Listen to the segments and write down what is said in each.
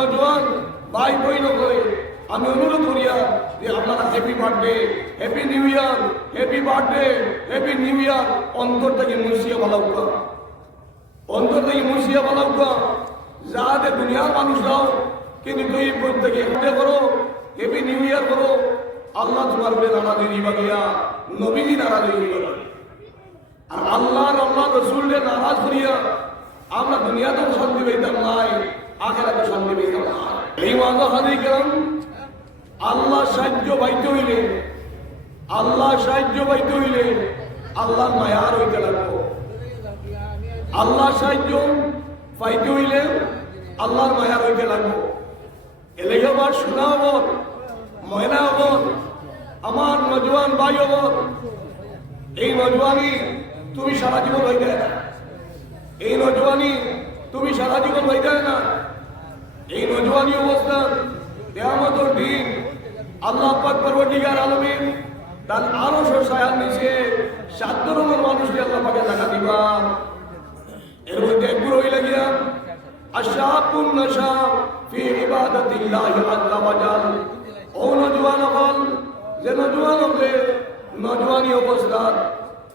নজওয়ান ভাই বইন করে আমি অনুরোধ করিয়া যে আপনারা হ্যাপি বার্থডে, হ্যাপি নিউ ইয়ার, হ্যাপি বার্থডে, হ্যাপি নিউ ইয়ার অন্তর থেকে মুছিয়া ভালাউকা, অন্তর থেকে মুছিয়া ভালাউকা, যাতে দুনিয়ার মানুষরাও কিন্তু তুই প্রত্যেকে হ্যাপি করো, হ্যাপি নিউ ইয়ার করো। আল্লাহ তোমার উপরে নারাজ হয়ে গিয়া নবীজি নারাজ হয়ে গেল। আর আল্লাহ রসুলকে নারাজ করিয়া আমরা দুনিয়াতেও শান্তি পেতাম নাই, আখেরাতে শান্তি পেতাম না। এই ওয়াদা হাদিস কেরাম আল্লাহ সাহায্য পাইতে হইলে, আল্লাহ সাহায্য পাইতে হইলে আল্লাহর মায়ার হইতে লাগবো। আল্লাহ সাহায্য পাইতে হইলে আল্লাহর মায়ার হইতে লাগবো। এলেগে আমার শোনা হবর, ময়না হবর, আমার নজওয়ান ভাই হবর, এই নজওয়ানি তুমি সারা জীবন হইতে না, এই নজওয়ানি তুমি সারা জীবন হইতে না। এই নজওয়ানি অবস্থান কিয়ামতের দিন আল্লাহ পাক পরওয়ারদিগার আলমিন তার আরশ ও ছায়ার নিচে 7 ধরনের মানুষকে আল্লাহ পাকে জায়গা দিবা। এর মধ্যে একগুলো হইলা গিয়া আশাবুন নাশা ফি ইবাদাতিল্লাহি আযজা ওয়া জাল। ও নজওয়ান হল, যে নজওয়ান হবে নজওয়ানি অবস্থান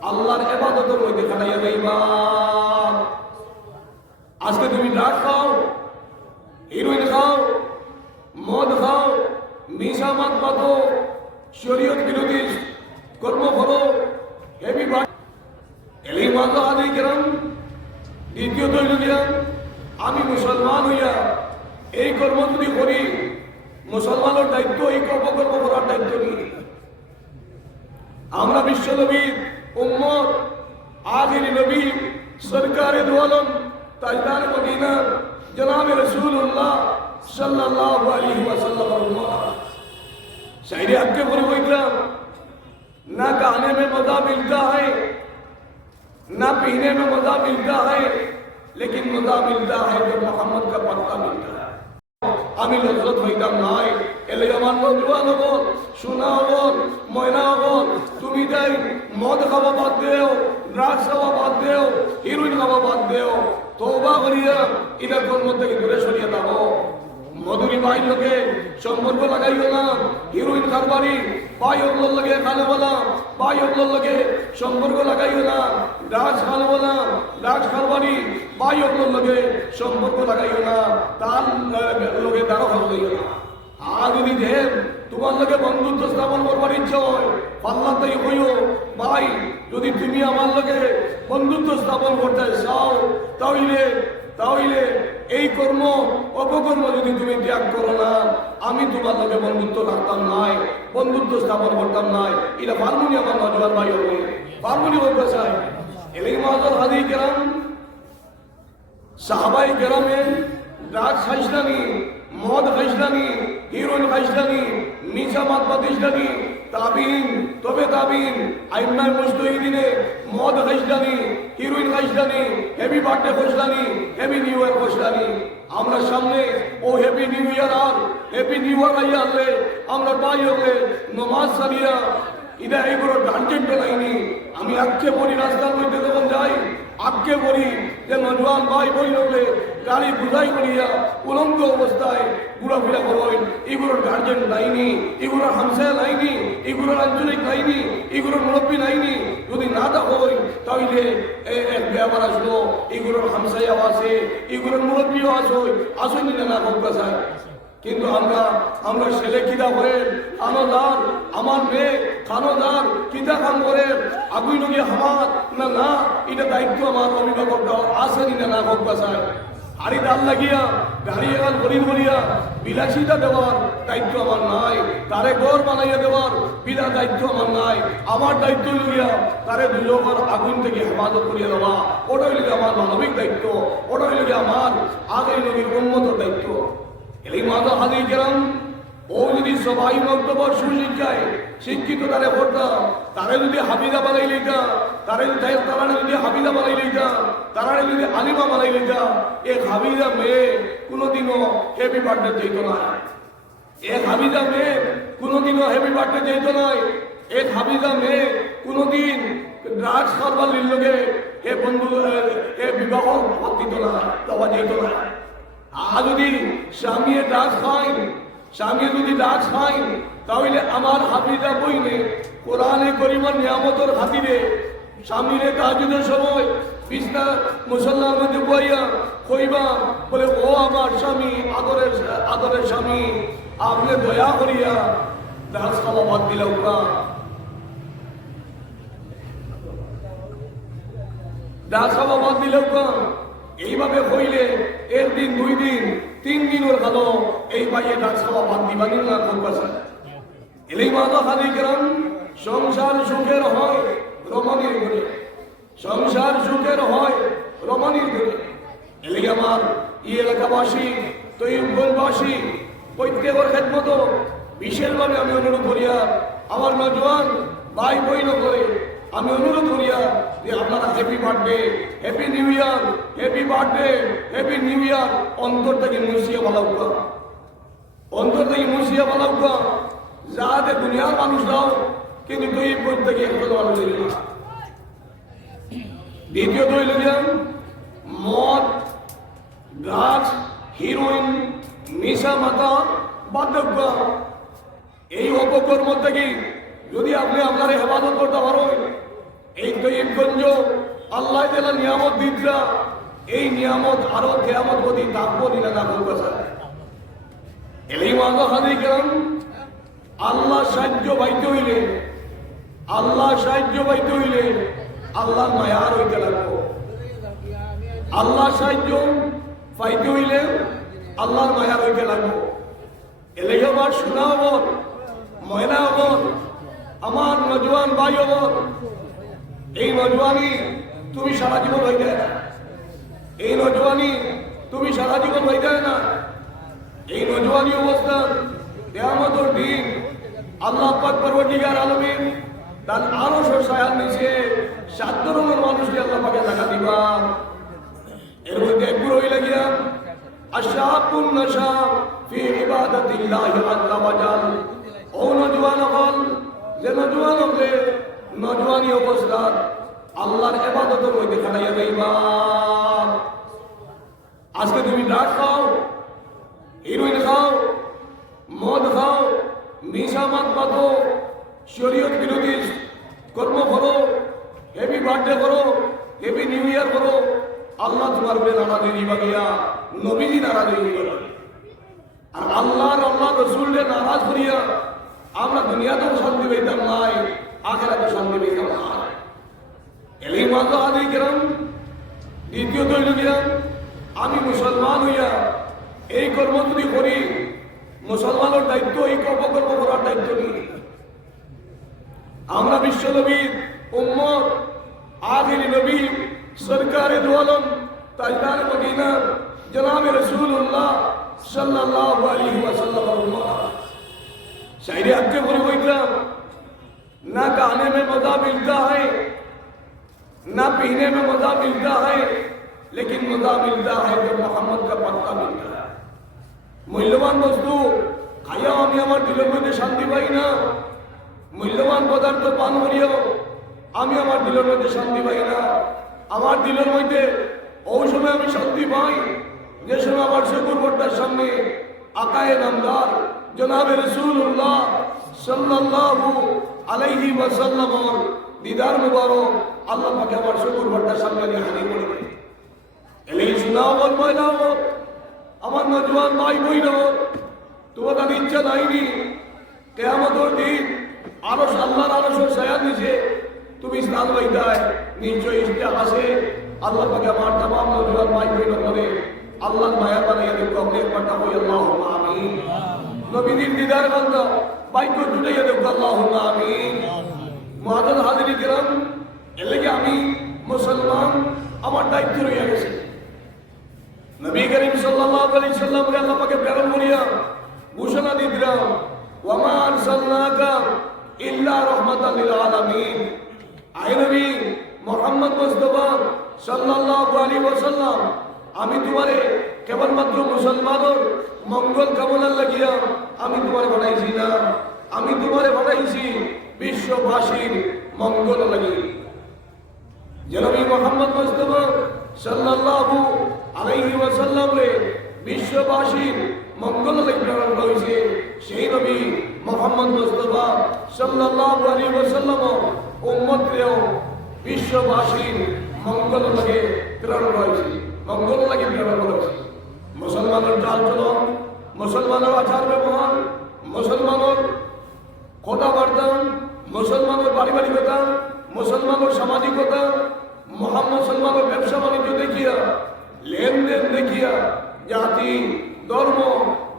আল্লাহর ইবাদতের মধ্যে খাটাইয়া যাইবা। আজকে তুমি ড্রাগ খাও, হিরোইন খাও, মদ খাও, নিশা মাত পাতো, শরীয়ত বিরোধী কর্ম করো, হেভি বাট এলি মাদা আদি কেরাম। দ্বিতীয়ত হইল গিয়া আমি মুসলমান হইয়া এই কর্ম যদি করি, মুসলমানের দায়িত্ব এই কর্মকর্ম করার দায়িত্ব নিই। আমরা বিশ্ব নবীর উম্মত, আখিরি নবী সরকারে দু আলম তাজদার মদিনা जनाब रसूलुल्लाह सल्लल्लाहु अलैहि वसल्लम शायरी आपके पूरे इकराम ना गाने में मजा मिलता है, ना पीने में मजा मिलता है, लेकिन मजा मिलता है जब मोहम्मद का पत्ता मिलता है। আমি লজ্জত হইতাম নাই, এলে আমার নজওয়ান হবল, সোনা হবল, ময়না হবল, তুমি তাই মদ খাওয়া বাদ দেও, ড্রাগস খাওয়া বাদ দেও, হিরোইন খাওয়া বাদ দেও, তওবা করিয়া ইনার কর্ম থেকে দূরে সরিয়ে দাও। মধুরী ভাই লোকে সম্পর্ক লাগাইও না, হিরোইন কারবারি ভাই ওগুলোর লগে খানো বলা, ভাই ওগুলোর লগে সম্পর্ক লাগাইও না, ড্রাগস খানো বলা, ড্রাগস কারবারি ভাই ওগুলোর লগে সম্পর্ক লাগাইও না, তার লগে তারও ভালো লইও না। আর যদি দেন তোমার লগে বন্ধুত্ব স্থাপন করবার ইচ্ছা হয়, পাল্লাতেই হইও ভাই, যদি তুমি আমার লগে বন্ধুত্ব স্থাপন করতে চাও তাহলে এই কর্ম অপকর্ম যদি তুমি ত্যাগ করো না, আমি তোমার লগে বন্ধুত্ব রাখতাম নাই, বন্ধুত্ব স্থাপন করতাম নাই। এটা পারমুনি আমার নজওয়ান ভাই হবে, পারমুনি বলতে চাই। এলেই মাজার হাদি কেরাম সাহাবাই কেরামে ড্রাগস খাইসলানি, মদ খাইসলানি, হিরোইন খাইসলানি, নিশা মাত পাতিসলানি, তাবিন তবে তাবিন আইমায় মুজতাহিদিনে মদ খাইসলানি, হিরোইন খাইসলানি, হ্যাপি বার্থডে খাইসলানি, হ্যাপি নিউ ইয়ার খাইসলানি। আমরা সামনে ও হ্যাপি নিউ ইয়ার আর হ্যাপি নিউ ইয়ার আইয়া আনলে আমরা পাই হলে নমাজ সারিয়া এটা এইগুলোর গার্জেন্ট লাইনি। আমি আজকে বলি রাস্তার মধ্যে যখন যাই, আজকে বলি যে নজওয়ান ভাই বই হলে গাড়ি বুঝাই করিয়া উলঙ্গ অবস্থায় ঘোরাফেরা করেন, এগুলোর গার্জেন লাইনি, এগুলোর হামসায় লাইনি, এগুলোর আঞ্চলিক লাইনি, এগুলোর মুরব্বী লাইনি। যদি না তা হই তাহলে এক ব্যাপার আসলো, এগুলোর হামসাইয়াও আছে, এগুলোর মুরব্বীও আসই না হোক বাসায়। কিন্তু আমরা ছেলে কিতা করেন, খানোদার আমার মেয়ে খানোদার কিতা কাম করেন, আগুই নগে হামার না এটা দায়িত্ব আমার অভিভাবক আসেনি না হোক বাসায়। হাড়ি ডাল লাগিয়া গাড়ি এগাল করিয়া বিলাসিতা দেওয়ার দায়িত্ব আমার নাই, তারে ঘর বানাইয়া দেওয়ার বিনা দায়িত্ব আমার নাই। আমার দায়িত্ব লইয়া তারে দুজনের আগুন থেকে হেফাজত করিয়া দেওয়া, ওটা হইলে আমার মানবিক দায়িত্ব, ওটা হইলে আমার আগের নবীর উম্মতের দায়িত্ব। এই মাদা হাদি কেরাম ও যদি সবাই বক্তব্য সুশিক্ষায় শিক্ষিত তারে পড়তাম, তারে যদি হাবিদা বানাই লইতাম, তারা যদি হাবিদা বানাই লইতাম, তারা যদি আলিমা বানাই লইতাম, এক হাবিদা মেয়ে কোনোদিনও হ্যাপি বার্থডে যেত না, এক হাবিদা মেয়ে কোনোদিনও হ্যাপি বার্থডে যেত নয়, এক হাবিদা মেয়ে কোনোদিন ড্রাগস খাবার লিলগে এ বন্ধু এ বিবাহ দিত না, দেওয়া যেত না। আর যদি স্বামী ডাক খায়, স্বামী যদি ডাক খায়, তাহলে আমার হাফিজা বইলে কোরআনে করিমার নিয়ামতের খাতিরে স্বামীরে তাহাজ্জুদের সময় বিছনা মুসল্লার মধ্যে বইয়া কইবা বলে, ও আমার স্বামী, আদরের স্বামী, আপনি দয়া করিয়া ডাক খাওয়া বাদ দিলাম না, ডাক খাওয়া বাদ দিলাম না। এইভাবে হইলে এর দিন 2 দিন 3 দিন ওর ভালো এই ভাইয়ে ডাক খাওয়া বাদ দিবানি না করবাসা। এলেই মাতা খালি কেরাম সংসার সুখের হয় রমণীর ঘরে, সংসার সুখের হয় রমণীর ঘরে। এলেই আমার এলাকাবাসী তৈবাসী প্রত্যেকের খেদমত বিশেষভাবে আমি অনুরোধ করিয়া, আমার নজওয়ান ভাই বইন করে আমি অনুরোধ করিয়া যে আপনারা হ্যাপি বার্থডে, হ্যাপি নিউ ইয়ার, হ্যাপি বার্থডে, হ্যাপি নিউ ইয়ার অন্তর থেকে মুছিয়া বলাউকা, অন্তর থেকে মুছিয়া বলাউকা, যাতে দুনিয়ার মানুষরাও কিন্তু দুই বই থেকে একজন মানুষ হইল না। দ্বিতীয়ত হইল যে মদ, ড্রাগস, হিরোইন, নেশা মাতা, বার্ধক্য, এই অপকর্ম থেকে যদি আপনি আপনার হেফাজত করতে পারেন, এই তৈবগঞ্জ আল্লাহ তাআলা নিয়ামত দিচ্ছা, এই নিয়ামত আরো কিয়ামত প্রতি থাকবো দিনা না করবো। এলেই মাঝে হাদি কেরাম আল্লাহ সাহায্য পাইতে হইলে, আল্লাহ সাহায্য পাইতে হইলে আল্লাহ মায়ার হইতে লাগবো। আল্লাহ সাহায্য পাইতে হইলে আল্লাহর মায়ার হইতে লাগবো। এলেই আমার শোনা হবর, ময়না হবর, আমার নজওয়ান ভাই হবর, এই নজওয়ানি তুমি সারা জীবন হইতে না, এই নজওয়ানি তুমি সারা জীবন হইতে না। এই নজওয়ানি অবস্থান কিয়ামতের দিন আল্লাহ পাক পরওয়ারদিগার আলমিন তার আরশ ও ছায়ার নিচে 7 ধরনের মানুষকে আল্লাহ পাকে টাকা দিবা। এর মধ্যে একগুলো হইলা গিয়া আশাকুন নাশা ফি ইবাদাতিল্লাহি আযজা ওয়া জাল। ও নজওয়ান হল, যে নজওয়ান হবে নজওয়ানি অবস্থান আল্লাহর ইবাদতের মধ্যে খাটাইয়া যাইবা। আজকে তুমি ড্রাগ খাও, হিরোইন খাও, মদ খাও, নেশা মাত পাতো, শরীয়ত বিরোধী কর্ম করো, হ্যাপি বার্থডে করো, হ্যাপি নিউ ইয়ার করো, আল্লাহ তোমার উপরে নারাজ হয়ে দিবা গিয়া, নবীজি নারাজ হয়ে দিবা। আর আল্লাহ রসুলকে নারাজ করিয়া আমরা দুনিয়াতেও শান্তি পেতাম নাই, আখিরাতে শান্তি পেতাম না। এলেই মাঝে হাদি কেরাম দ্বিতীয়ত হইল গিয়া আমি মুসলমান হইয়া এই কর্ম যদি করি, মুসলমানের দায়িত্ব এই কর্ম করার দায়িত্ব নিই। আমরা বিশ্ব নবীর উম্মত, আখিরি নবী সরকারে দু আলম তাজদার মদিনা জনাবে রাসূলুল্লাহ সাল্লাল্লাহু আলাইহি ওয়াসাল্লাম উম্মত। शायरी आपके बोले कोई ना गाने में मजा मिलता है, ना पीने में मजा मिलता है, लेकिन मजा मिलता है जब मोहम्मद का पत्ता मिलता है। मूल्यवान वस्तु खाया আমি আমার দিলের মধ্যে শান্তি পাই না, মূল্যবান পদার্থ পান করিও আমি আমার দিলের মধ্যে শান্তি পাই না। আমার দিলের মধ্যে ওই সময় আমি শান্তি পাই যে সময় আমার শুকুর ভট্টার সামনে আকায়ে নামদার জনাবে রাসূলুল্লাহ সাল্লাল্লাহু আলাইহি ওয়াসাল্লামের দিদার মুবারক আল্লাহ পাক আমার শুকুর ভট্টার সামনে হাজির করে। এলেই শোনাও বল ময়নাও আমার নজওয়ান ভাই বইনো, তোমাদের ইচ্ছা নাইনি কিয়ামতের দিন আরশ আল্লাহর আরশের ছায়া নিচে তুমি স্নান হইতায়, নিশ্চয়ই ইচ্ছা আছে আল্লাহ পাক আমার तमाम নজওয়ান ভাই বইনো করে আল্লাহর মায়া বানাইয়া দেব। আপনি একবার কই আল্লাহুম্মা আমিন। নবীর দিদার বান্দা বাইক জুড়াইয়া দেব আল্লাহুম্মা আমিন। মুআজ্জাজ হাজিরিন কিরাম, এর লাগি আমি মুসলমান আমার দায়িত্ব রইয়া গেছে। নবী করিম সাল্লাল্লাহু আলাইহি সাল্লাম কে আল্লাহ পাকে প্রেরণ করিয়া ঘোষণা দিলেন, ওয়া মা আরসালনাকা ইল্লা রাহমাতাল লিল আলামিন। আয় নবী মুহাম্মদ মুস্তাফা সাল্লাল্লাহু আলাইহি ওয়াসাল্লাম, আমি তোমারে কেবলমাত্র মুসলমানের মঙ্গল কামনার লাগিয়া আমি তোমারে বানাইছি না, আমি তোমারে বানাইছি বিশ্ববাসীর মঙ্গল লাগি। যে নবী মুহাম্মদ মুস্তাফা সাল্লাল্লাহু আলাইহি ওয়াসাল্লাম রে বিশ্ববাসীর মঙ্গল প্রেরণ করেছে সেই নবী মুহাম্মদ মুস্তাফা সাল্লাল্লাহু আলাইহি ওয়াসাল্লাম উম্মতকেও বিশ্ববাসীর মঙ্গল লাগে প্রেরণ করেছে, মঙ্গল লাগে প্রেরণ করেছে। মুসলমানের চালচলন, মুসলমানের আচার ব্যবহার, মুসলমানের কথাবার্তা, মুসলমানের পারিবারিকতা, মুসলমানের সামাজিকতা, মুসলমানের ব্যবসা বাণিজ্য দেখিয়া, লেনদেন দেখিয়া জাতি ধর্ম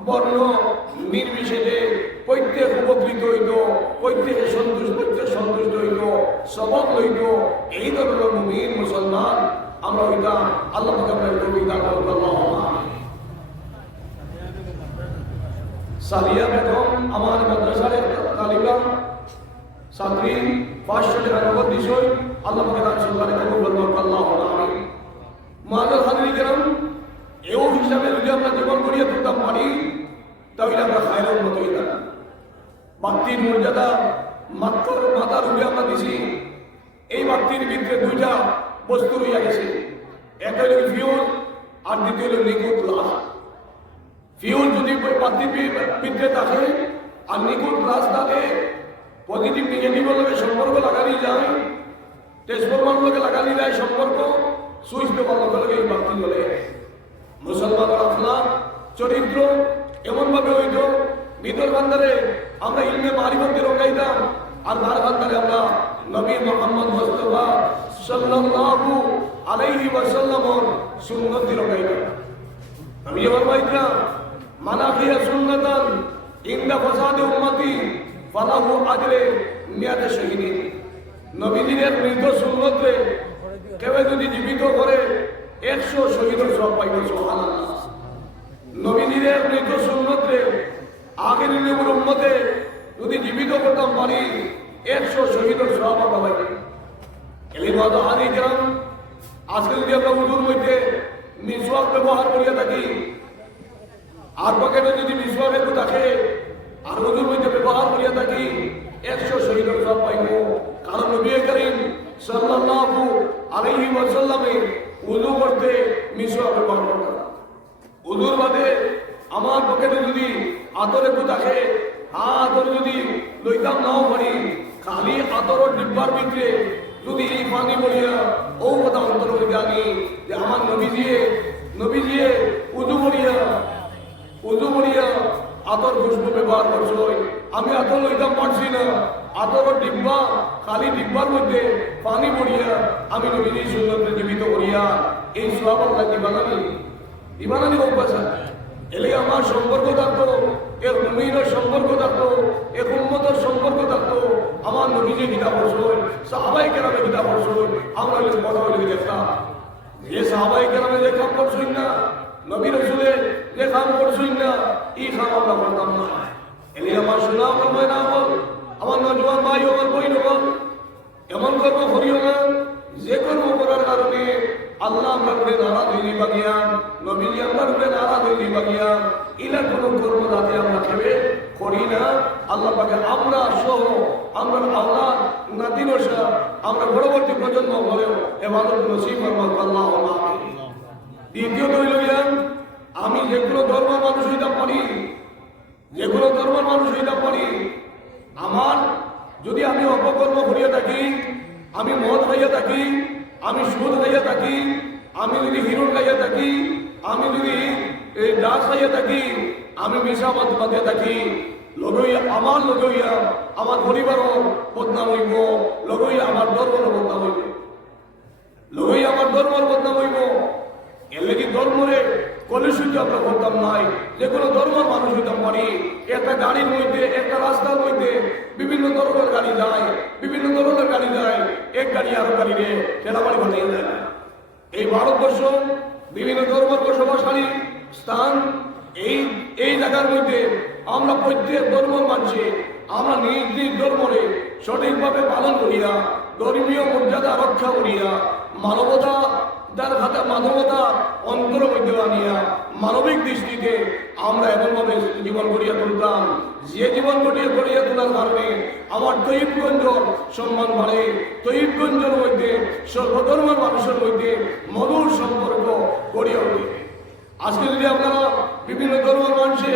বর্ণ নির্বিশেষে প্রত্যেক উপকৃত হইত, প্রত্যেকে সন্তুষ্ট হইত, সবক হইত। এই ধরনের মুমিন মুসলমান আমরা হইতাম। আল্লাহ সালিয়া বেগম আমার মাদ্রাসার তালিবা ছাত্রী, 500 টাকা নগদ বিষয়। আল্লাহ সরকারে কবুল করুন। আল্লাহু আমিন। মাদার হাজির কেরাম, এও হিসাবে যদি আমরা জীবন করিয়া তুলতাম পারি তাহলে আমরা খায়রের মতো হইতাম। বাক্তির মর্যাদা মাথার উপরে আমরা দিছি। এই বাক্তির ভিতরে দুইটা বস্তু রইয়া গেছে, একটা হইল ফিউল আর দ্বিতীয় হইল নিকুত লাশ। ফিউল যদি বাক্তির ভিতরে থাকে আর নিকুত লাশ থাকে, পজিটিভ নেগেটিভের লগে সম্পর্ক লাগানি যায়, ট্রান্সফরমার লগে লাগানি যায় সম্পর্ক, সুইচ পেপার লগে এই বাক্তি চলে। মুসলমানের আখলাক চরিত্র এমন ভাবে হইত, ভিতর বান্দারে আমরা ইলমে মারিফতকে রঙাইতাম, আর ধার বান্দারে আমরা নবী মুহাম্মদ মুস্তাফা সাল্লাল্লাহু আলাইহি ওয়াসাল্লামের সুন্নতকে রঙাইতাম। আমি আমার ভাইরা মানাফিয়া সুন্নাতান ইনদা ফাসাদে উম্মতি ফালাহু আজরে মিয়াতে শহীদিন। নবীজির মৃত সুন্নতরে কেউ যদি জীবিত করে 100 শহীদের সওয়াব পাইবে। সুবহানাল্লাহ। নবীজির মৃত সুন্নতরে আগের নবীর উম্মতে যদি জীবিত করতাম পারি 100 শহীদের সওয়াব আমরা পাইবে। এলি বাদা হাদি কেরাম, আজকে যদি আমরা উজুর মধ্যে মিসওয়াক ব্যবহার করিয়া থাকি, আর পকেটে যদি মিসওয়াক একটু থাকে আর উজুর মধ্যে ব্যবহার করিয়া থাকি 100 শহীদের সওয়াব পাইব। কারণ নবী করিম সাল্লাল্লাহু আলাইহি ওয়াসাল্লামে উযু করতে মিসওয়াক ব্যবহার করতেন। উযুর বাদে আমার পকেটে যদি আতর একটু থাকে, আতর যদি লইতাম নাও পারি, খালি আতরের ডিব্বার ভিতরে যদি এই পানি পড়িয়া ও কথা অন্তর হয়ে জানি যে আমার নবীজিয়ে উযু করিয়া আতর খুশবু ব্যবহার করছো, আমি আতর লইতাম পারছি না, আতরের ডিব্বা খালি ডিব্বার মধ্যে পানি পড়িয়া আমি নবীজির সুন্নতে জীবিত করিয়া এই সওয়াব আল্লাহ দিবানানি অভ্যাস। এলে আমার সম্পর্ক থাকতো, এর মুমিনের সম্পর্ক থাকতো, এক উম্মতের সম্পর্ক থাকতো। আমার নবীজি কিতাব পড়ছই, সাহাবায়ে কেরামে কিতাব পড়ছই, আমরা কথা বলে দেখতাম যে সাহাবায়ে কেরামে যে কাম করছই না, নবী রাসূলের যে কাম করছই না, এই কাম আমরা করতাম না। এলে আমার শোনা করবে না বল, আমার নজওয়ান ভাই আমার বই নবল এমন কর্ম করিও না যে কর্ম করার কারণে আল্লাহ আমরা করে নারাজ হইলি বাগিয়া, নবীজি আমরা করে নারাজ হইলি বাগিয়া, ইলা কোনো কর্ম যাতে আমরা খেবে করি না। আল্লাহ পাকে আমরা সহ আমরা আওলাদ নাতিনসা আমরা পরবর্তী প্রজন্ম হলেও ইবাদত নসিব ফরমাক আল্লাহুম্মা আমিন। দ্বিতীয়ত হইল আমি যেগুলো ধর্মের মানুষ হইতে পারি, আমার যদি আমি অপকর্ম করিয়া থাকি, আমি মদ খাইয়া থাকি, আমি সুদ খাইয়া থাকি, আমি যদি হিরোন খাইয়া থাকি, আমি যদি ডাক খাইয়া থাকি, আমি মিশাবাদ বাঁধে থাকি, আমার লগইয়া আমার পরিবারও বদনাম হইব, লগইয়া আমার ধর্মের বদনাম হইব, লগইয়া আমার ধর্মের বদনাম হইব। এর লাগি ধর্মরে কলুষিত আমরা করতাম নাই, যে কোনো ধর্মের মানুষ হইতাম পারি। একটা গাড়ির মধ্যে, একটা রাস্তার মধ্যে বিভিন্ন ধরনের গাড়ি যায়, এক গাড়ি আরো গাড়ি রে ঠেলাবাড়ি বানিয়ে দেয়। এই ভারতবর্ষ বিভিন্ন ধর্মের বসবাসকারী স্থান, এই জায়গার মধ্যে আমরা প্রত্যেক ধর্মের মানুষে আমরা নিজ নিজ ধর্মরে সঠিকভাবে পালন করিয়া, ধর্মীয় মর্যাদা রক্ষা করিয়া, মানবতা অন্তর মধ্যে আনিয়া মানবিক দৃষ্টিতে আমরা এমনভাবে জীবন গড়িয়া তুলতাম যে জীবন গড়িয়া তোলার কারণে আমার তৈবগঞ্জ সম্মান বাড়ে, তৈবগঞ্জের মধ্যে সর্বধর্মের মানুষের মধ্যে মধুর সম্পর্ক গড়িয়া ওঠে। আজকে যদি আপনারা বিভিন্ন ধর্মের মানুষে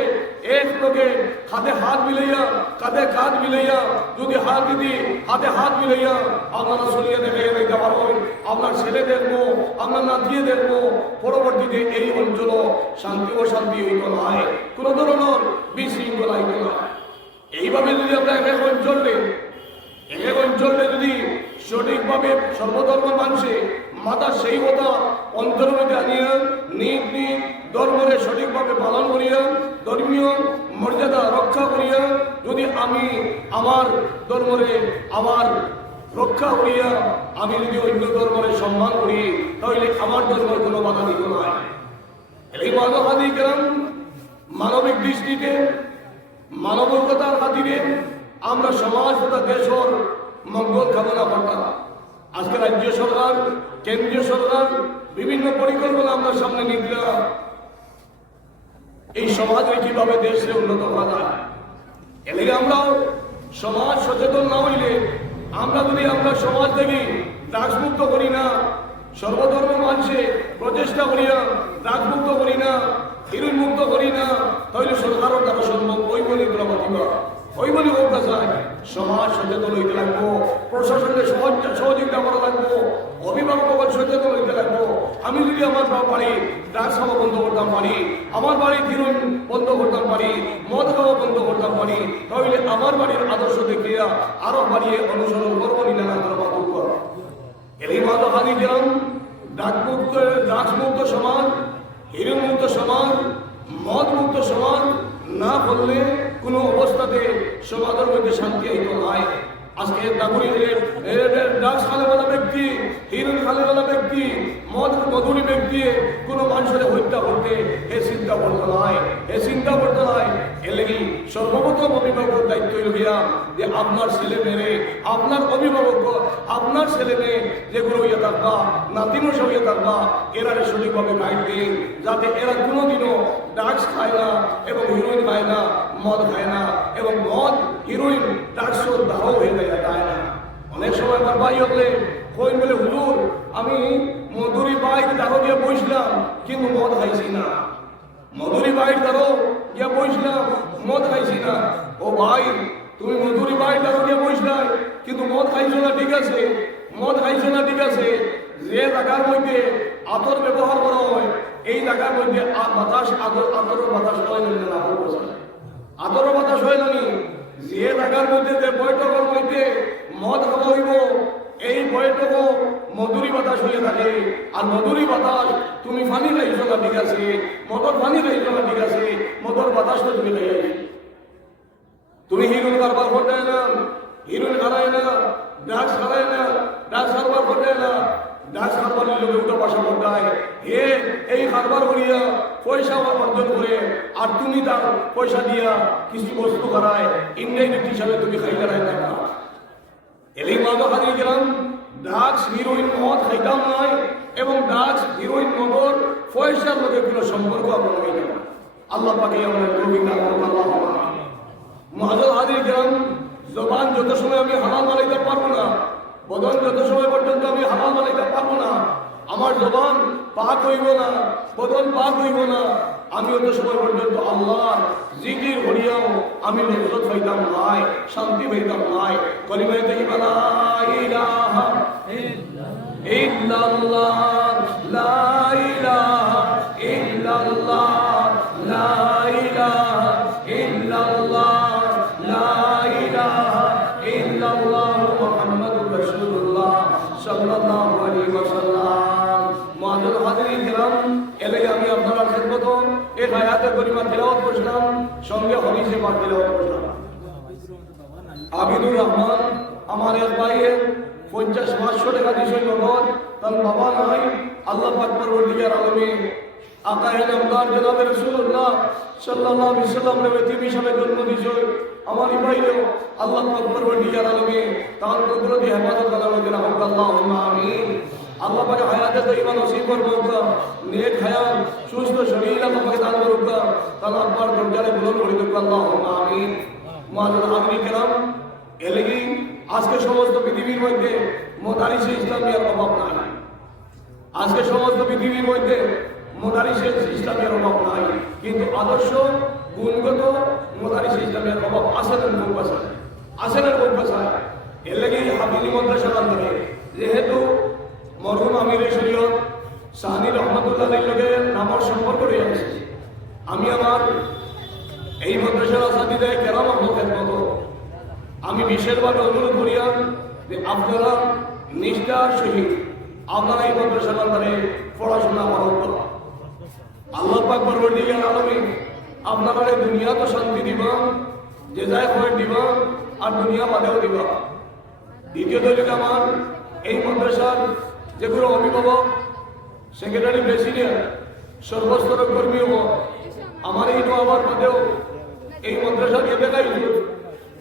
এক লোকে হাতে হাত মিলাইয়া কাঁধে কাঁধ মিলাইয়া যদি হাত দিদি হাতে হাত মিলাইয়া আপনারা চলিয়ে দেখে যাইতে পারবেন, আপনার ছেলে দেখবো, আপনার নাতিয়ে দেখবো, পরবর্তীতে এই অঞ্চল শান্তি ও শান্তি হইত নয়, কোনো ধরনের বিশৃঙ্খলা হইত না। এইভাবে যদি আমরা এক এক অঞ্চলে যদি সঠিকভাবে সর্বধর্মের মানুষে মাতা সেই কথা অন্তরের মধ্যে আনিয়া নিজ নিজ ধর্মরে সঠিকভাবে পালন করিয়া ধর্মীয় মর্যাদা রক্ষা করিয়া যদি আমি আমার ধর্মরে আমার রক্ষা করিয়া আমি যদি অন্য ধর্মরে সম্মান করি তাহলে আমার ধর্মের কোনো বাধা দিত নয়। এই মানবাধিকার মানবিক দৃষ্টিতে মানবিকতার খাতিরে আমরা সমাজ তথা দেশের মঙ্গল কামনা করতাম। আজকে রাজ্য সরকার কেন্দ্রীয় সরকার বিভিন্ন পরিকল্পনা আমরা সামনে নিলাম, এই সমাজে কিভাবে দেশে উন্নত করা যায়। এদিকে আমরাও সমাজ সচেতন না হইলে আমরা যদি আমরা সমাজ থেকে ড্রাগস মুক্ত করি না, সর্বধর্ম মানুষে প্রচেষ্টা করিয়া ড্রাগস মুক্ত করি না, হিরোইন মুক্ত করি না, তাহলে সরকারও তারা সম্ভব ওই বলে ওই বলে বলতে চায়। সমাজ সচেতন হইতে লাগবো, প্রশাসনের সহযোগিতা করা লাগবো, অভিভাবক সচেতন হইতে লাগবো। আমি যদি আমার বাড়ি ড্রাগস খাওয়া বন্ধ করতাম পারি, আমার বাড়ির হিরোইন বন্ধ করতাম পারি, মদ খাওয়া বন্ধ করতাম পারি, তাহলে আমার বাড়ির আদর্শ দেখিয়া আরো বাড়িয়ে অনুসরণ করবো নিরানন্দ। এই মাদকাদি গ্রাম ড্রাগস মুক্ত সমাজ, হিরোইন মুক্ত সমাজ, মদ মুক্ত সমাজ না করলে কোনো অবস্থাতে সমাজের মধ্যে শান্তি হইত নয়। আজকে ড্রাগস খালেওয়ালা ব্যক্তি, হিরোইন খালেওয়ালা ব্যক্তি, মধুরী ব্যক্তি কোনো মানুষের হত্যা করতে এ চিন্তা করতে নয়, এ লেগে সর্বপ্রথম অভিভাবকের দায়িত্ব হইয়া যে আপনার ছেলে মেয়ে, আপনার অভিভাবক, আপনার ছেলে মেয়ে যেগুলো হইয়া থাকবা, নাতিনস হইয়া থাকবা, এরা সঠিকভাবে গাইড দিন, যাতে এরা কোনোদিনও ড্রাগস খায় না এবং হিরোইন খায় না, মদ খায় না, এবং মদ হিরোইন ড্রাগসের দাও হয়ে যায় না। অনেক সময় আমার ভাই হলে কই বলে হুজুর আমি মধুরী বাইক দারো গিয়ে বসলাম কিন্তু মদ খাইছি না, মধুরী বাইক দারো গিয়ে বসলাম মদ খাইছি না। ও ভাই তুমি মধুরী বাইক দারো গিয়ে বসলাই কিন্তু মদ খাইছো না, ঠিক আছে, মদ খাইছো না, ঠিক আছে, যে জায়গার মধ্যে আতর ব্যবহার করা হয় এই জায়গার মধ্যে বাতাস আতরের বাতাস হয় না, আতরের বাতাস হয় না। যে জায়গার মধ্যে যে বৈঠকের মধ্যে মদ খাওয়া হইব এই বৈঠক মধুরী বাতাস হয়ে থাকে, আর মধুরী বাতাস তুমি পানি খাইছো না, ঠিক আছে, মদর পানি খাইছো না, ঠিক আছে, মদর বাতাস তো তুমি খাই, তুমি হিরোইন কারবার করতে না, হিরোইন খারায় না, ড্রাগস খারায় না, ড্রাগস কারবার করতে না, ড্রাগস কারবার লোকে উল্টো পাশা করতে হয়, হে এই কারবার করিয়া পয়সা অর্জন করে আর তুমি তার পয়সা দিয়া কিছু বস্তু খারায় ইনডাইরেক্ট হিসাবে তুমি খাইতে রায় না। এই মাদকাদি গেলাম ড্রাগস হিরোইন মদ খাইতাম নয়, এবং ড্রাগস হিরোইন মদর পয়সার লোকের কোনো সম্পর্ক আপনার হয়ে যাবে। আল্লাহ পাকে আমাদের তৌফিক দান করুন। আল্লাহুম্মা আমিন। মুআজ্জাল হাজির কিরাম, জবান যত সময় আমি হালাল বানাইতে পারবো না, বদন যত সময় পর্যন্ত আমি হালাল বানাইতে পারবো না, আমার জবান পাক হইব না, বদন পাক হইব না, আমি অত সময় পর্যন্ত আল্লাহ জিকির করিয়াও আমি লজ্জত হইতাম নাই, শান্তি হইতাম নাই। কলিমায়ে তাইয়্যিবা লা ইলাহা ইল্লাল্লাহ, লা ইলাহা ইল্লাল্লাহ, লা ইলাহা ইল্লাল্লাহ, লা ইলাহা ইল্লাল্লাহ মুহাম্মাদুর রাসূলুল্লাহ সাল্লাল্লাহু আলাইহি ওয়াসাল্লাম। মুআজ্জাল হাজিরিন কিরাম, এলাকা আমি আপনারা খেদমত এক আয়াতে করিমা তেলাওয়াত করলাম, সঙ্গে হাদিসে পাক তেলাওয়াত করলাম। আবিদুর রহমান আমার এক ভাইয়ের 50-500 টাকা দিছে নগদ, তার বাবা নাই, আল্লাহ পাক পরওয়ারদিগার আলমিন আকায়ে নামদার জনাবে রাসূলুল্লাহ সাল্লাল্লাহু আলাইহি ওয়াসাল্লামের বেতিবি হিসাবে জন্ম দিছে। আমার ভাইও আল্লাহ পাক পরওয়ারদিগার আলমিন তার কুদরতি হেফাজত আলামিন রাহমাত আল্লাহুম্মা আমিন। আল্লাহ পাকে হায়াতে তৈয়বা নসিব করুক, নেক হায়াত সুস্থ শরীর আল্লাহ পাকে দান করুক, তার আব্বার দরজারে বুলন্দ করে দিক আল্লাহুম্মা আমিন। মুআজ্জাল হাজিরিন কিরাম, এলেগি আজকে সমস্ত পৃথিবীর মধ্যে মোদারিসে ইসলামিয়ার অভাব নাই। আজকে সমস্ত পৃথিবীর মধ্যে মোদারিসে ইসলামের অভাব নাই, কিন্তু আদর্শ গুণগত মোদারিসে ইসলামের অভাব আসেনের মুখ বাসায়, আসেনের মুখ বাসায়। এর লাগে হাবিলি মাদ্রাসা আন্দোলনে যেহেতু মরহুম আমির শরীয়ত সাহানি রহমতুল্লাহ লোকের নামর সম্পর্ক রয়ে আছে, আমি আমার এই মাদ্রাসার আসাদিদের কেরাম আপনাদের মতো আমি বিশেষভাবে অনুরোধ করিয়াম যে আপনারা নিষ্ঠার সহিত আপনারা এই মাদ্রাসার আন্দারে পড়াশোনা আরম্ভ করা। আল্লাহ পাক পরবর্তীকার আলামিন আপনারা দুনিয়া তো শান্তি দিবা, যে যায় হয় দিবা, আর দুনিয়া বাদেও দিবা। দ্বিতীয়ত হইলে আমার এই মাদ্রাসার যেগুলো অভিভাবক, সেক্রেটারি, প্রেসিডেন্ট, সর্বস্তরের কর্মী হব, আমার এই নোয়াবার বাদেও এই মাদ্রাসাকে দেখাইছিল,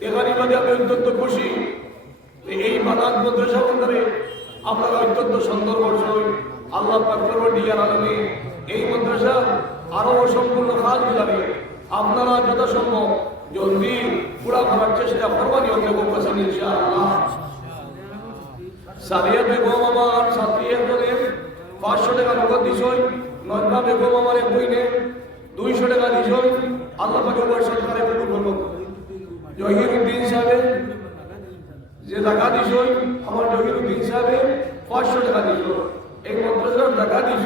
দেখানি বাদে আমি অত্যন্ত খুশি যে এই বানাত মাদ্রাসা অন্তরে আপনারা অত্যন্ত সুন্দর করছেন। আল্লাহ পাক পরবর্তীকার আলামিন এই মাদ্রাসা আরো অসম্পূর্ণ কাজগুলো আপনারা যথাসম্ভব জলদি পুরা করার চেষ্টা করবেন ইনশাআল্লাহ। সাদিয়া বেগম আমার ছাত্রী একজনের 500 টাকা নগদ দিছই, নজমা বেগম আমার এক বইনে 200 টাকা দিছই। আল্লাহ পাকের উপর সরকারে কবুল করুন। জহিরুদ্দিন সাহেব যে টাকা দিছই, আমার জহিরুদ্দিন সাহেব 500 টাকা দিছ, এই মাদ্রাসার টাকা দিছ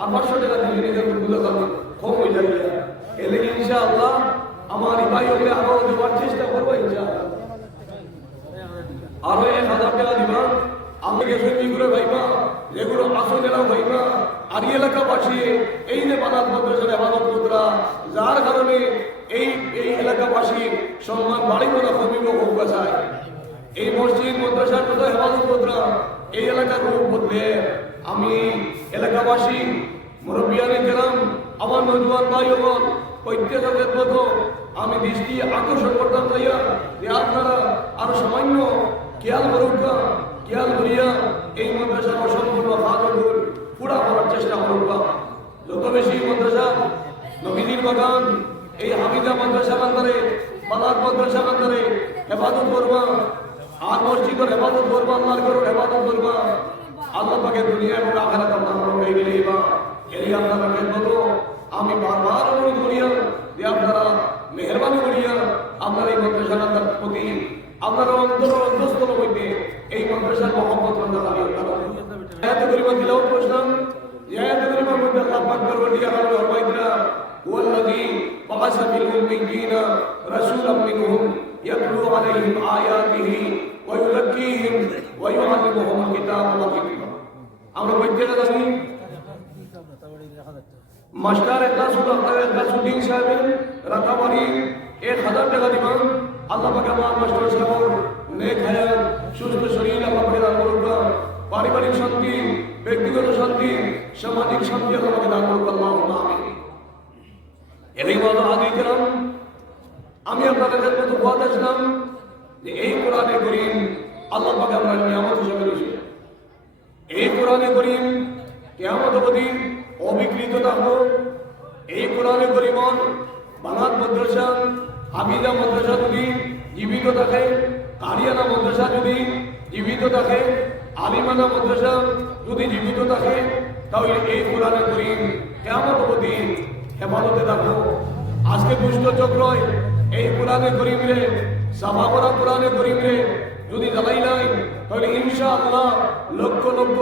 আর 500 টাকা দিয়ে নিজের গুলো কম হয়ে যাবে। এলে ইনশাআল্লাহ আমার ভাই ওকে আরো দেওয়ার চেষ্টা করবো ইনশাআল্লাহ। আরো 1000 টাকা দিবা, আমাকে সঙ্গী করে ভাইবা, যেগুলো আসলেরা ভাইবা, আর এই এলাকাবাসী এই যে বানাত মাদ্রাসার ইবাদত করতরা, যার কারণে এই এলাকাবাসীর সম্মান বাড়িব না কমিব হোক বাসায়। এই মসজিদ মাদ্রাসার মতো ইবাদত করতরা এই এলাকার রূপ বদলে আমি এলাকাবাসী মুরব্বিয়ানে কেরাম, আমার নজওয়ান ভাই বোন প্রত্যেকের মতো আমি দৃষ্টি আকর্ষণ করতাম ভাইয়া যে আপনারা আরো সামান্য খেয়াল করুকা, খেয়াল করিয়া এই মাদ্রাসার অসম্পূর্ণ কাজগুলো পুরা করার চেষ্টা করুকা। যত বেশি মাদ্রাসা নবীজির বাগান এই হামিদা মাদ্রাসা আন্দারে, বালাদ মাদ্রাসা আন্দারে হেফাজত করবা, আর মসজিদের হেফাজত করবা, আল্লাহর ঘরের হেফাজত করবা, আল্লাহ পাকের দুনিয়া এবং আখিরাত আপনারা পেয়ে নিবা। এই আপনাদের মতো আমি বারবার অনুরোধ করিয়া যে আপনারা মেহরবানি করিয়া আপনার এই মাদ্রাসার প্রতি আপনারা অন্তঃস্থল হইতে এই মাদ্রাসার মহব্বত আয়াতে করিমা তিলাওয়াত করলাম। আয়াতে করিমার মধ্যে আল্লাহ পাক পরবর্তীকার আলামিন ফরমাইতরা ওয়াল্লাযী বাআসা ফিল উম্মিয়িনা রাসূলাম মিনহুম ইয়াতলু আলাইহিম আয়াতিহি ওয়া ইউযাক্কিহিম ওয়া ইউআল্লিমুহুমুল কিতাবা ওয়াল হিকমা। আমরা প্রত্যেকে জানি মাস্টার একলাসুদ্দিন সাহেবের রাতাবাড়ি 1000 টাকা দিবেন। আল্লাহ পাক আমার মাস্টার সাহেব নেক হায়াত, সুস্থ শরীর আল্লাহ পাক দান করুন। পারিবারিক শান্তি, ব্যক্তিগত শান্তি, সামাজিক শান্তি আল্লাহ পাক দান করুন। আল্লাহুম্মা আমিন। এই মতো আদি কেরাম আমি আপনাদের কাছে দোয়া করছিলাম যে এই কোরআনে করিম আল্লাহ পাক আপনার নিয়ামত হিসেবে দিয়েছে। এই কোরআনে করিম কিয়ামত অবধি অবিকৃত থাকবো। এই কোরআনে করিমন বানাত মাদ্রাসা, হামিদা মাদ্রাসা যদি জীবিত থাকে, কারিয়ানা মাদ্রাসা যদি জীবিত থাকে, আলিমানা মাদ্রাসা যদি জীবিত থাকে, তাহলে এই কোরআনে করিম কিয়ামত অবধি হেফাজতে থাকবো। আজকে দুষ্ট চক্রয় এই কোরআনে করিম রে, সাফা করা কোরআনে করিম রে যদি জ্বালাই নাই, তাহলে ইনশাআল্লাহ লক্ষ লক্ষ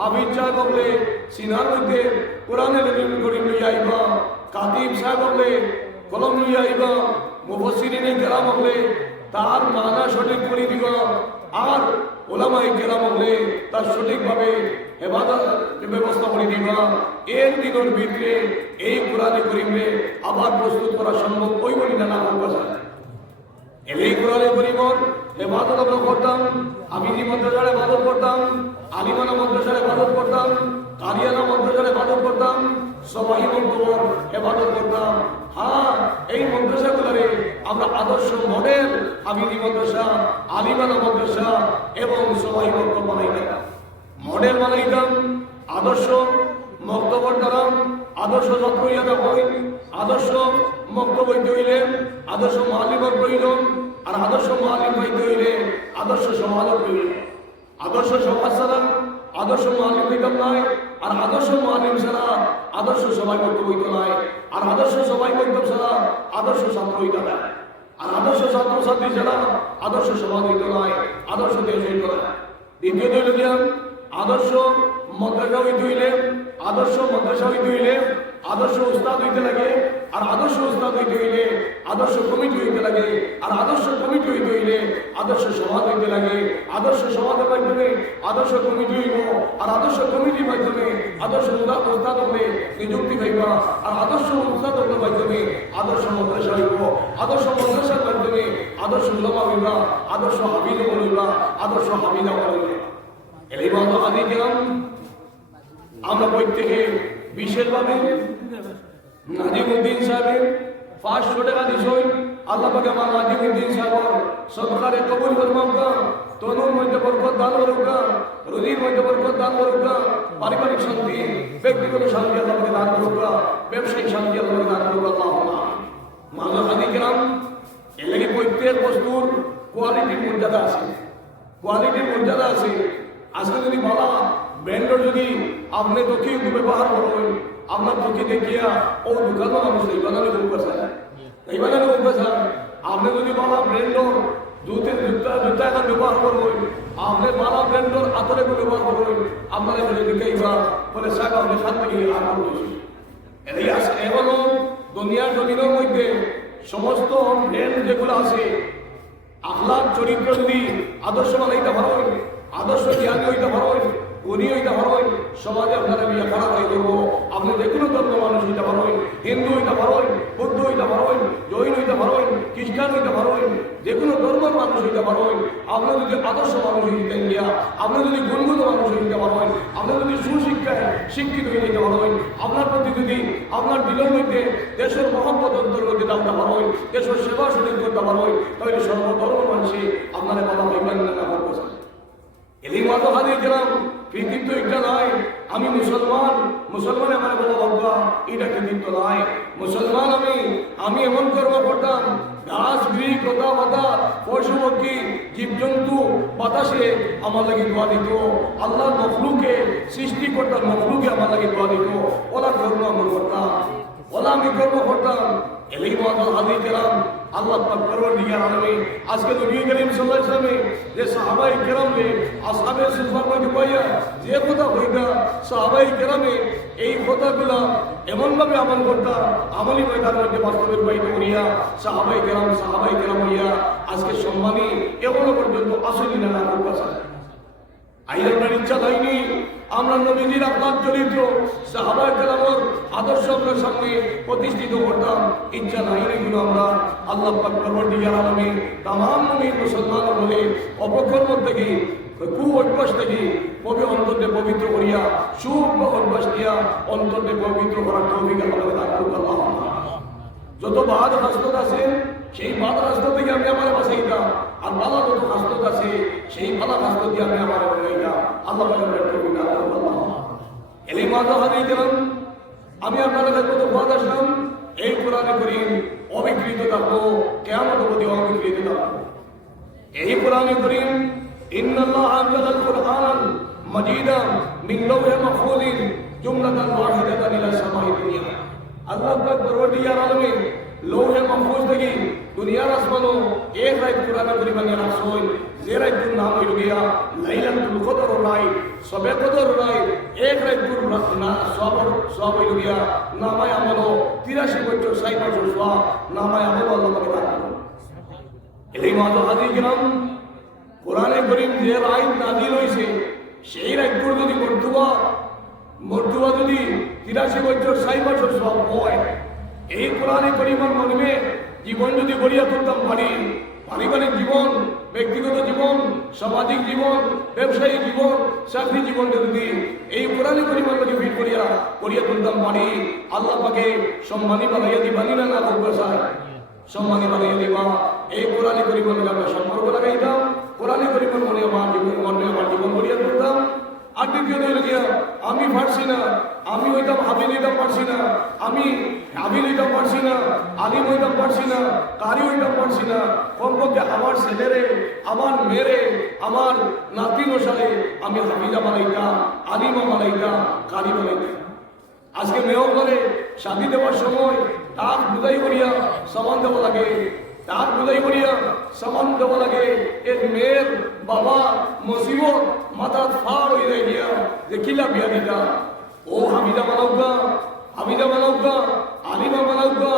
হাফিজ সাহেব বলে সিনার মধ্যে কোরআনে করিম লইয়া আইবা, কাতিব সাহেব বলে কলম লইয়া আইবা, মুফাসসিরিনে কেরাম বলে তার মানা সঠিক করে দিবা, আর ওলামায়ে কেরাম বলে তার সঠিকভাবে হেফাজত ব্যবস্থা করে দিবা। এর দিনের ভিতরে এই কোরআনে করিম রে আবার প্রস্তুত করা সম্ভব ওই বলি না না এই কোরআনে করিমর হেফাজত আমরা করতাম, হামিদি মাদ্রাসার হেফাজত করতাম, আলিমানা মাদ্রাসার হেফাজত করতাম, কারিয়ানা মাদ্রাসার হেফাজত করতাম, সবাই মন্তবর হেফাজত করতাম। হ্যাঁ, এই মাদ্রাসাগুলোরে আমরা আদর্শ মডেল হামিদি মাদ্রাসা, আলিমানা মাদ্রাসা এবং সবাই মন্তব বানাইতাম, মডেল বানাইতাম। আদর্শ মক্তবর দ্বারা আদর্শ যত্ন ইয়াদা হই, আদর্শ মক্তব হইতে হইলে আদর্শ মুআল্লিমের প্রয়োজন, আর আদর্শ মুআল্লিম হইতে হইলে আদর্শ সমাজক প্রয়োজন। আদর্শ সমাজ ছাড়া আদর্শ মুআল্লিম হইতাম নাই। আর আদর্শ মুআল্লিম ছাড়া আদর্শ সবাই করতে হইত নাই। আর আদর্শ সবাই করতে ছাড়া আদর্শ ছাত্র হইত না। আর আদর্শ ছাত্র ছাত্রী ছাড়া আদর্শ সমাজ হইত নাই, আদর্শ দেশ হইত না। দ্বিতীয়ত হইল গিয়া আদর্শ মাদ্রাসা হইতে হইলে, আদর্শ মাদ্রাসা হইতে হইলে আদর্শ উস্তাদ হইতে লাগে। আর আদর্শ উস্তাদ হইতে হইলে আদর্শ কমিটি হইতে লাগে। আর আদর্শ কমিটি হইতে হইলে আদর্শ সমাজ হইতে লাগে। আদর্শ সমাজের মাধ্যমে আদর্শ কমিটি হইব। আর আদর্শ কমিটির মাধ্যমে আদর্শ উস্তাদ হলে নিযুক্তি পাইবা। আর আদর্শ উস্তাদ হলের মাধ্যমে আদর্শ মাদ্রাসা হইব। আদর্শ মাদ্রাসার মাধ্যমে আদর্শ উলামা হইবা, আদর্শ হাফিজ হইবা, আদর্শ হাফিজা হইবা। এই বান্দা আদি কেরাম আমরা প্রত্যেকে বিশেষভাবে নাজিমউদ্দিন সাহেবের 500 টাকা দিছই। আল্লাহ পাক আমার নাজিমউদ্দিন সাহেবের সরকারে কবুল ফরমাউকা, তনুর মধ্যে বরকত দান করুকা, রুজির মধ্যে বরকত দান করুকা, পারিবারিক শান্তি, ব্যক্তিগত শান্তি আল্লাহ পাক দান করুকা, ব্যবসায়িক শান্তি আল্লাহ পাক দান করুকা। আল্লাহুম্মা মাযা আদি কেরাম এর লাগি প্রত্যেক বস্তুর কোয়ালিটির মর্যাদা আছে, কোয়ালিটির মর্যাদা আছে। আজকে যদি বলা ব্র্যান্ডের যদি আপনি তোকে ব্যবহার করবেন, আপনার তোকে দেখিয়া ও দোকানও মানুষ এই বানানো করবে স্যার, এই বানানো করবে স্যার। আপনি যদি বলা ব্র্যান্ডর জুতা এখন ব্যবহার করবেন, আপনি বলা ব্র্যান্ডর আতরে ব্যবহার করবেন, আপনারা যদি দেখাইবা বলে স্যার আপনি সাত থেকে আগ্রহ করছি। এটাই আছে। এখনো দুনিয়ার জমিনের মধ্যে সমস্ত ব্র্যান্ড যেগুলো আছে, আখলাক চরিত্র যদি আদর্শ বানাইতে পারেন, আদর্শ জ্ঞানী হইতে পারেন, উনি হইতে পারেন, সমাজে আপনারা বিয়ে করা হয়ে করবো। আপনি যে কোনো ধর্ম মানুষ হইতে পারেন, হিন্দু হইতে পারেন, বৌদ্ধ হইতে পারেন, জৈন হইতে পারেন, খ্রিস্টান হইতে পারেন, যে কোনো ধর্মের মানুষ হইতে পারেন। আপনি যদি আদর্শ মানুষ হইতে গিয়া, আপনি যদি গুণগত মানুষ হইতে পারেন, আপনি যদি সুশিক্ষায় শিক্ষিত হয়ে যেতে পারেন, আপনার প্রতি যদি আপনার দিলের মধ্যে দেশের মহব্বত অন্তর্গত দামটা পারেন, দেশের সেবা সুযোগ করতে পারেন, তাহলে সর্বধর্ম মানুষই আপনারা কথা বলবেন না করবো। এই মতো হাতে গেলাম কৃতিত্ব এটা নয় আমি মুসলমান, মুসলমান আমার বাবা বাবা এটা কৃতিত্ব নয়। মুসলমান আমি এমন কর্ম করতাম, গাছ গৃহ কথা বাতা পশু পক্ষী জীবজন্তু বাতাসে আমার লাগে দোয়া দিত, আল্লাহর মখলুকে সৃষ্টি করতাম, মখলুকে আমার লাগে দোয়া দিত। ওলা কর্ম আমি করতাম, ওলা আমি কর্ম করতাম। এই মতো হাতে গেলাম আল্লাহ পাক পরওয়ারদিগার আলামিন আজকে নবী করিম সাল্লাল্লাহু আলাইহি ওয়াসাল্লাম যে সাহাবায়ে কেরামে আসহাবে সুফার মধ্যে পাইয়া যে কথা হইতা, সাহাবায়ে কেরামে এই কথাগুলো এমন ভাবে আমল করতা, আমলি ময়দানের মধ্যে বাস্তবের বাইরে করিয়া সাহাবায়ে কেরাম হইয়া আজকে সম্মানী এখনো পর্যন্ত আসলি না আমার কাছে। আইলার ইচ্ছা হয়নি আমরা নবীজির আপনার চরিত্র সাহাবায়ে কেরামের আদর্শ আপনার সামনে প্রতিষ্ঠিত করতাম, ইচ্ছা নাই এগুলো আমরা আল্লাহ পাক পরওয়ারদিগার আলামিন तमाम মুমিন মুসলমান বলে অপকর্ম থেকে কু অভ্যাস থেকে অন্তরকে পবিত্র করিয়া শুভ অভ্যাস দিয়া অন্তরকে পবিত্র করার তৌফিক আল্লাহ দান করুক। আল্লাহুম্মা যত বাদ হাসত আছে সেই বাদ রাস্তা থেকে আমি আমার বাঁচাইতাম, আর বালা যত হাসত আছে সেই বালা রাস্তা দিয়ে আমি আমার বাঁচাইতাম। আল্লাহ এলেই মাঝে হারিয়ে গেলাম। আমি আপনাদের কাছে কত বাদ আসলাম, এই কোরআনে করিম অবিকৃত থাকবো, কিয়ামত অবধি অবিকৃত থাকবো। এই কোরআনে করিম ইন্নাল্লাহ আনজালাল কুরআনাল মাজিদা মিন লাওহিল মাহফুজিন জুমলাতান ওয়াহিদাতান ইলা সামাই দুনিয়া। আল্লাহ পাক পরওয়ারদিগার আলামিন লৌহে মাহফুজ থেকে দুনিয়ার আসমানো এক রাত কোরআন করিম নিয়ে রাখছই, যে রাতের নাম হইল গিয়া লাইলাতুল কদর রাত, সবে কদর রাত। এক রাতের না সব হইল গিয়া নামায় আমল 83 বছর 60 বছর সওয়াব নামায় আমল আল্লাহ পাক দান করুন। এই মাঝে হাজির গ্রাম কোরআনে করিম যে রাত নাজিল হইছে সেই রাতগুলো যদি মর্তুবা যদি 83 বছর 60 বছর সওয়াব হয়, এই কোরআনে করিমের মর্মে জীবন যদি গড়িয়া তুলতাম পারি, পারিবারিক জীবন, ব্যক্তিগত জীবন, সামাজিক জীবন, ব্যবসায়িক জীবন, চাকরি জীবন যদি এই কোরআনে করিমের মধ্যে ফিট করিয়া তুলতাম পারি, আল্লাহ পাকে সম্মানী বানাইয়া দিবানি না না করবে স্যার, সম্মানী বানাইয়া দিবা। এই কোরআনে করিমের মধ্যে আমরা সম্পর্ক লাগাইতাম, কোরআনে করিমের মনে আমার জীবন গড়িয়া তুলতাম। আর দ্বিতীয় হইল গিয়া আমি পারছি না, আমি হইতাম হাবি নিতাম পারছি না, আমি আমি হইতাম পারছি না, আলিম হইতাম পারছি না, কারি হইতাম পারছি না, কমপক্ষে আমার ছেলেরে, আমার মেয়েরে, আমার নাতি মশারে আমি হাফিজা বানাইতাম, আলিমা বানাইতাম, কারি বানাইতাম। আজকে মেয়েও করে শাদি দেওয়ার সময় তার বুঝাই করিয়া সামান দেওয়া লাগে, তার বুঝাই করিয়া সামান দেওয়া লাগে। এর মেয়ের বাবা মুসিবত মাথা ফাড় হয়ে গিয়া যে কিলা বিয়া দিতা, ও হামিদা বানাউকা, হামিদা বানাউকা, আলিমা বানাউকা,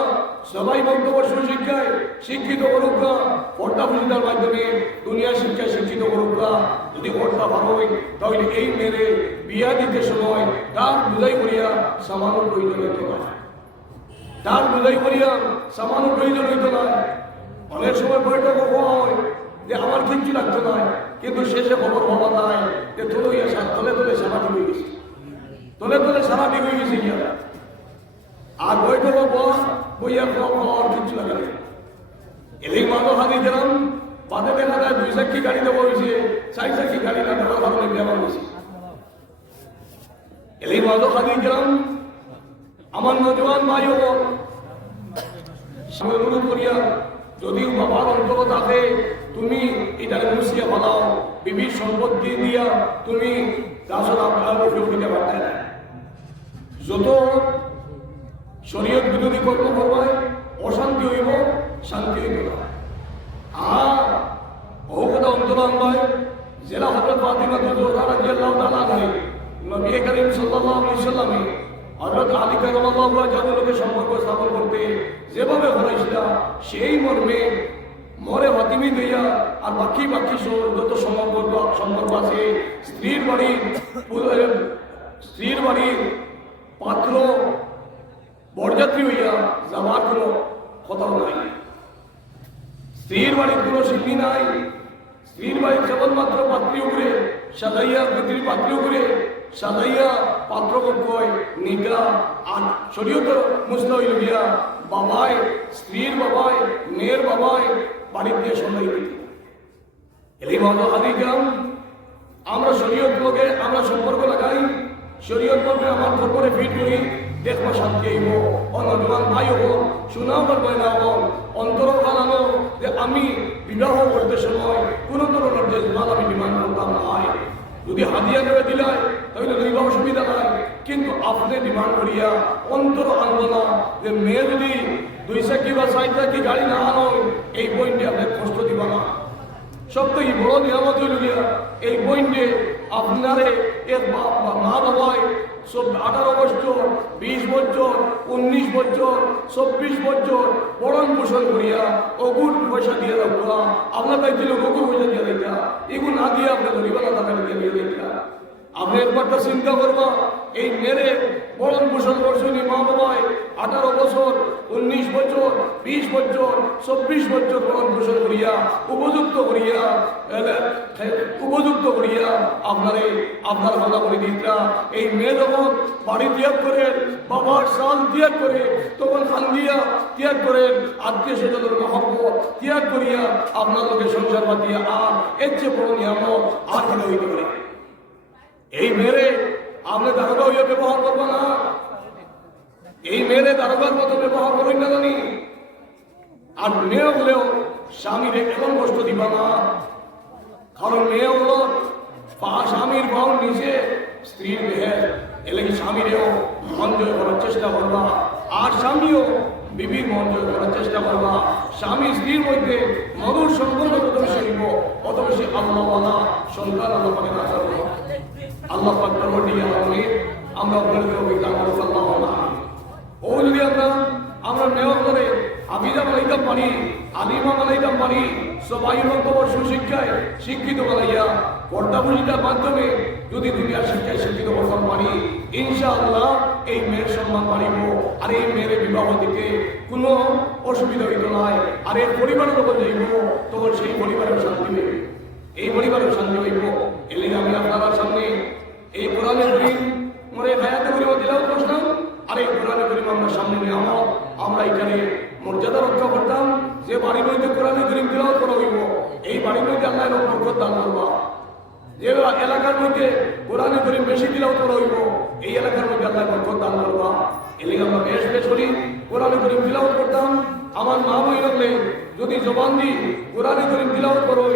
সবাই বক্তব্য সুশিক্ষায় শিক্ষিত করুকা, পর্দা বুঝিতার মাধ্যমে দুনিয়া শিক্ষায় শিক্ষিত করুকা। যদি পর্দা ভালো হয় তাহলে এই মেয়েরে বিয়া দিতে সময় তার বুঝাই করিয়া সামান্য প্রয়োজন হইত না, তার বুঝাই করিয়া সামান্য প্রয়োজন হইত না। অনেক সময় বইটা হয় যে আমার কিচ্ছু লাগতো না, কিন্তু শেষে খবর পাওয়া যায় যে তোলে তলে তলে সারাটি হয়ে গেছে, তলে তলে সারাটি হয়ে গেছে গিয়া। আর বইটা বইয়া খাওয়ার কিচ্ছু লাগে না। এই মাদক হাতি গেলাম বাদে দেখা যায় 2 চাকি গাড়ি দেওয়া হয়েছে, 4 চাকি গাড়ি না দেওয়ার কারণে দেওয়া হয়েছে। এই মাদক হাতি গেলাম আমার নজওয়ান ভাই বোন অনুরোধ করিয়া, যদিও বাবার অন্তর থাকে তুমি এটাকে মুসিয়া বানাও, বিবির সম্পদ দিয়ে দিয়া তুমি আসলে আপনার উপযোগ দিতে পারতে না। যত শরীয়ত বিরোধী কর্ম করবায় অশান্তি হইব, শান্তি হইব না। আর ও কথা অন্তরান ভাই জেলা হযরত ফাতিমা রাদিয়াল্লাহু তাআলা আনহা নবী করিম সাল্লাল্লাহু আলাইহি ওয়াসাল্লাম হযরত আলী কারামাল্লাহু ওয়াজহার লোকের সম্পর্ক স্থাপন করতে যেভাবে হয়েছিল সেই মর্মে মরে ফাতিমি দিয়া আর বাকি যত সম্পর্ক আছে স্ত্রীর বাড়ির পাত্র বরযাত্রী হইয়া যাওয়ার কোনো কথাও নাই। স্ত্রীর বাড়ির কোনো সিদ্ধি নাই, স্ত্রীর বাড়ির কেবলমাত্র পাত্রী উপরে সাজাইয়া, পিতৃ পাত্রী উপরে সাজাইয়া পাত্রকক্ষয় নিগা আর শরীয়তের মুসলা হইল গিয়া বাবায়, স্ত্রীর বাবায়, মেয়ের বাবায় বাড়িতে সবাই দিত। এই ভালো আদিকাম আমরা শরীয়ত লোকে আমরা সম্পর্ক লাগাই, শরীয়ত লোকে আমার খবরে ফিট করি, দেখবো শান্তি হইব। অনজমান ভাই হোক, শোনাও করবো না হোক, অন্তর বানানো যে আমি বিবাহ করতে সময় কোনো ধরনের যে মাল আমি ডিমান্ড করতাম হয়। যদি হাদিয়া দেবে দিলায় তাহলে লইবা অসুবিধা নাই, কিন্তু আপনি ডিমান্ড করিয়া অন্তর আনবো না যে মেয়ে যদি 2 চাকি বা 4 চাকি গাড়ি না আনো এই পয়েন্টে আপনি কষ্ট দিবা না। সব থেকে বড় নিয়ামত হইল গিয়া এই পয়েন্টে আপনারে এর মা বাবায় সব 18 বছর, 20 বছর, 19 বছর, 24 বছর বরণ পোষণ করিয়া অগুর পয়সা দিয়ে রাখা, আপনার তাই দিল অগুর পয়সা দিয়ে দেখা, এগুলো না দিয়ে আপনি গরিবালা টাকা দিয়ে দেখা। আপনি একবারটা চিন্তা করবা এই মেরে বরণ পোষণ করছেন মা বাবায় 18 বছর, 19 বছর, 20 বছর, 24 বছর বরণ পোষণ করিয়া উপযুক্ত করিয়া আপনার কথা করে দিতা। এই মেয়ে যখন বাড়ি ত্যাগ করে, বাবার সাল ত্যাগ করে, তখন খান্দিয়া ত্যাগ করে, আত্মীয় স্বজনের মহব্বত ত্যাগ করিয়া আপনার লোকে সংসার বাঁধিয়া আর এর চেয়ে বড় নিয়ামত আর হলে হইতে পারে। এই মেরে আপনি দারোগা হইয়া ব্যবহার করবো না, এই মেরে দারোগার মতো ব্যবহার করেন না জানি। আর মেয়ে হলেও স্বামীর এখন কষ্ট দিবা না, কারণ মেয়ে হল স্বামীর পাও নিচে স্ত্রীর দেহে, এলে কি স্বামীরেও মন জয় করার চেষ্টা করবা, আর স্বামীও বিবির মন জয় করার চেষ্টা করবা। স্বামী স্ত্রীর মধ্যে মধুর সম্পর্ক যত বেশি হইব তত বেশি আল্লাহওয়ালা সন্তান আল্লাহ পাকে না করবো। আল্লাহ পাক পরবর্তী আমরা আপনাদের অভিজ্ঞতা করবো আল্লাহ। ও যদি আমরা নেওয়া করে হাফিজা বানাইতাম পারি, আলিমা বানাইতাম পারি, সবাই বক্তব্য সুশিক্ষায় শিক্ষিত বানাইয়া পর্দা বুঝিটার মাধ্যমে যদি দুনিয়ার শিক্ষায় শিক্ষিত করতাম পারি, ইনশাআল্লাহ এই মেয়ের সম্মান বাড়িব। আর এই মেয়ের বিবাহ দিতে কোনো অসুবিধা হইত নাই। আর এর পরিবারের যখন যাইব তখন সেই পরিবারের শান্তি হইবে, এই পরিবারের শান্তি হইব। এলে আমি আপনার সামনে এই কোরআনের করিম মনে হায়াতে করিম দিলাম বসলাম, আর এই কোরআনের করিম আমরা সামনে নিয়ে আমরা এখানে মর্যাদা রক্ষা করতাম। যে বাড়ির মধ্যে কোরআনের করিম দিলাও করা হইব, এই বাড়ির মধ্যে আল্লাহ বরকত দান করবা। যে এলাকার মধ্যে কোরআনের করিম বেশি দিলাও করা হইব, এই এলাকার মধ্যে আল্লাহ বরকত দান করবা। এলাকা আমরা বেশ বেশ করি কোরআন করিম তিলাওয়াত করতাম। আমার মা বই রাখলে যদি জবান দি কোরআন করিম তিলাওয়াত করো,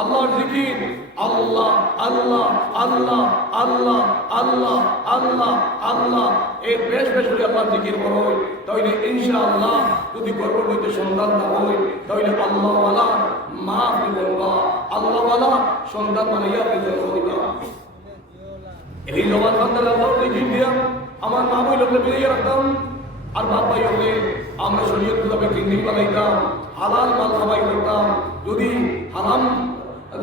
আল্লাহর জিকির আল্লাহ আল্লাহ আল্লাহ আল্লাহ আল্লাহ আল্লাহ আল্লাহ এই বেশ বেশ করে আল্লাহর জিকির করো, তাহলে ইনশাআল্লাহ যদি গর্ব হইতে সন্তান না হয় তাহলে আল্লাহওয়ালা মা আপনি বলবা, আল্লাহওয়ালা সন্তান বানাইয়া আপনি জন্ম দিবা। এই জবান বান্দার আল্লাহর জিকির দিয়া আমার মা বই লোকলে বেরিয়ে রাখতাম। আর বাবাই হলে আমরা শরীয়ত মোতাবেক জিন্দিগি বানাইতাম, হালাল মাল খাবাই করতাম। যদি হারাম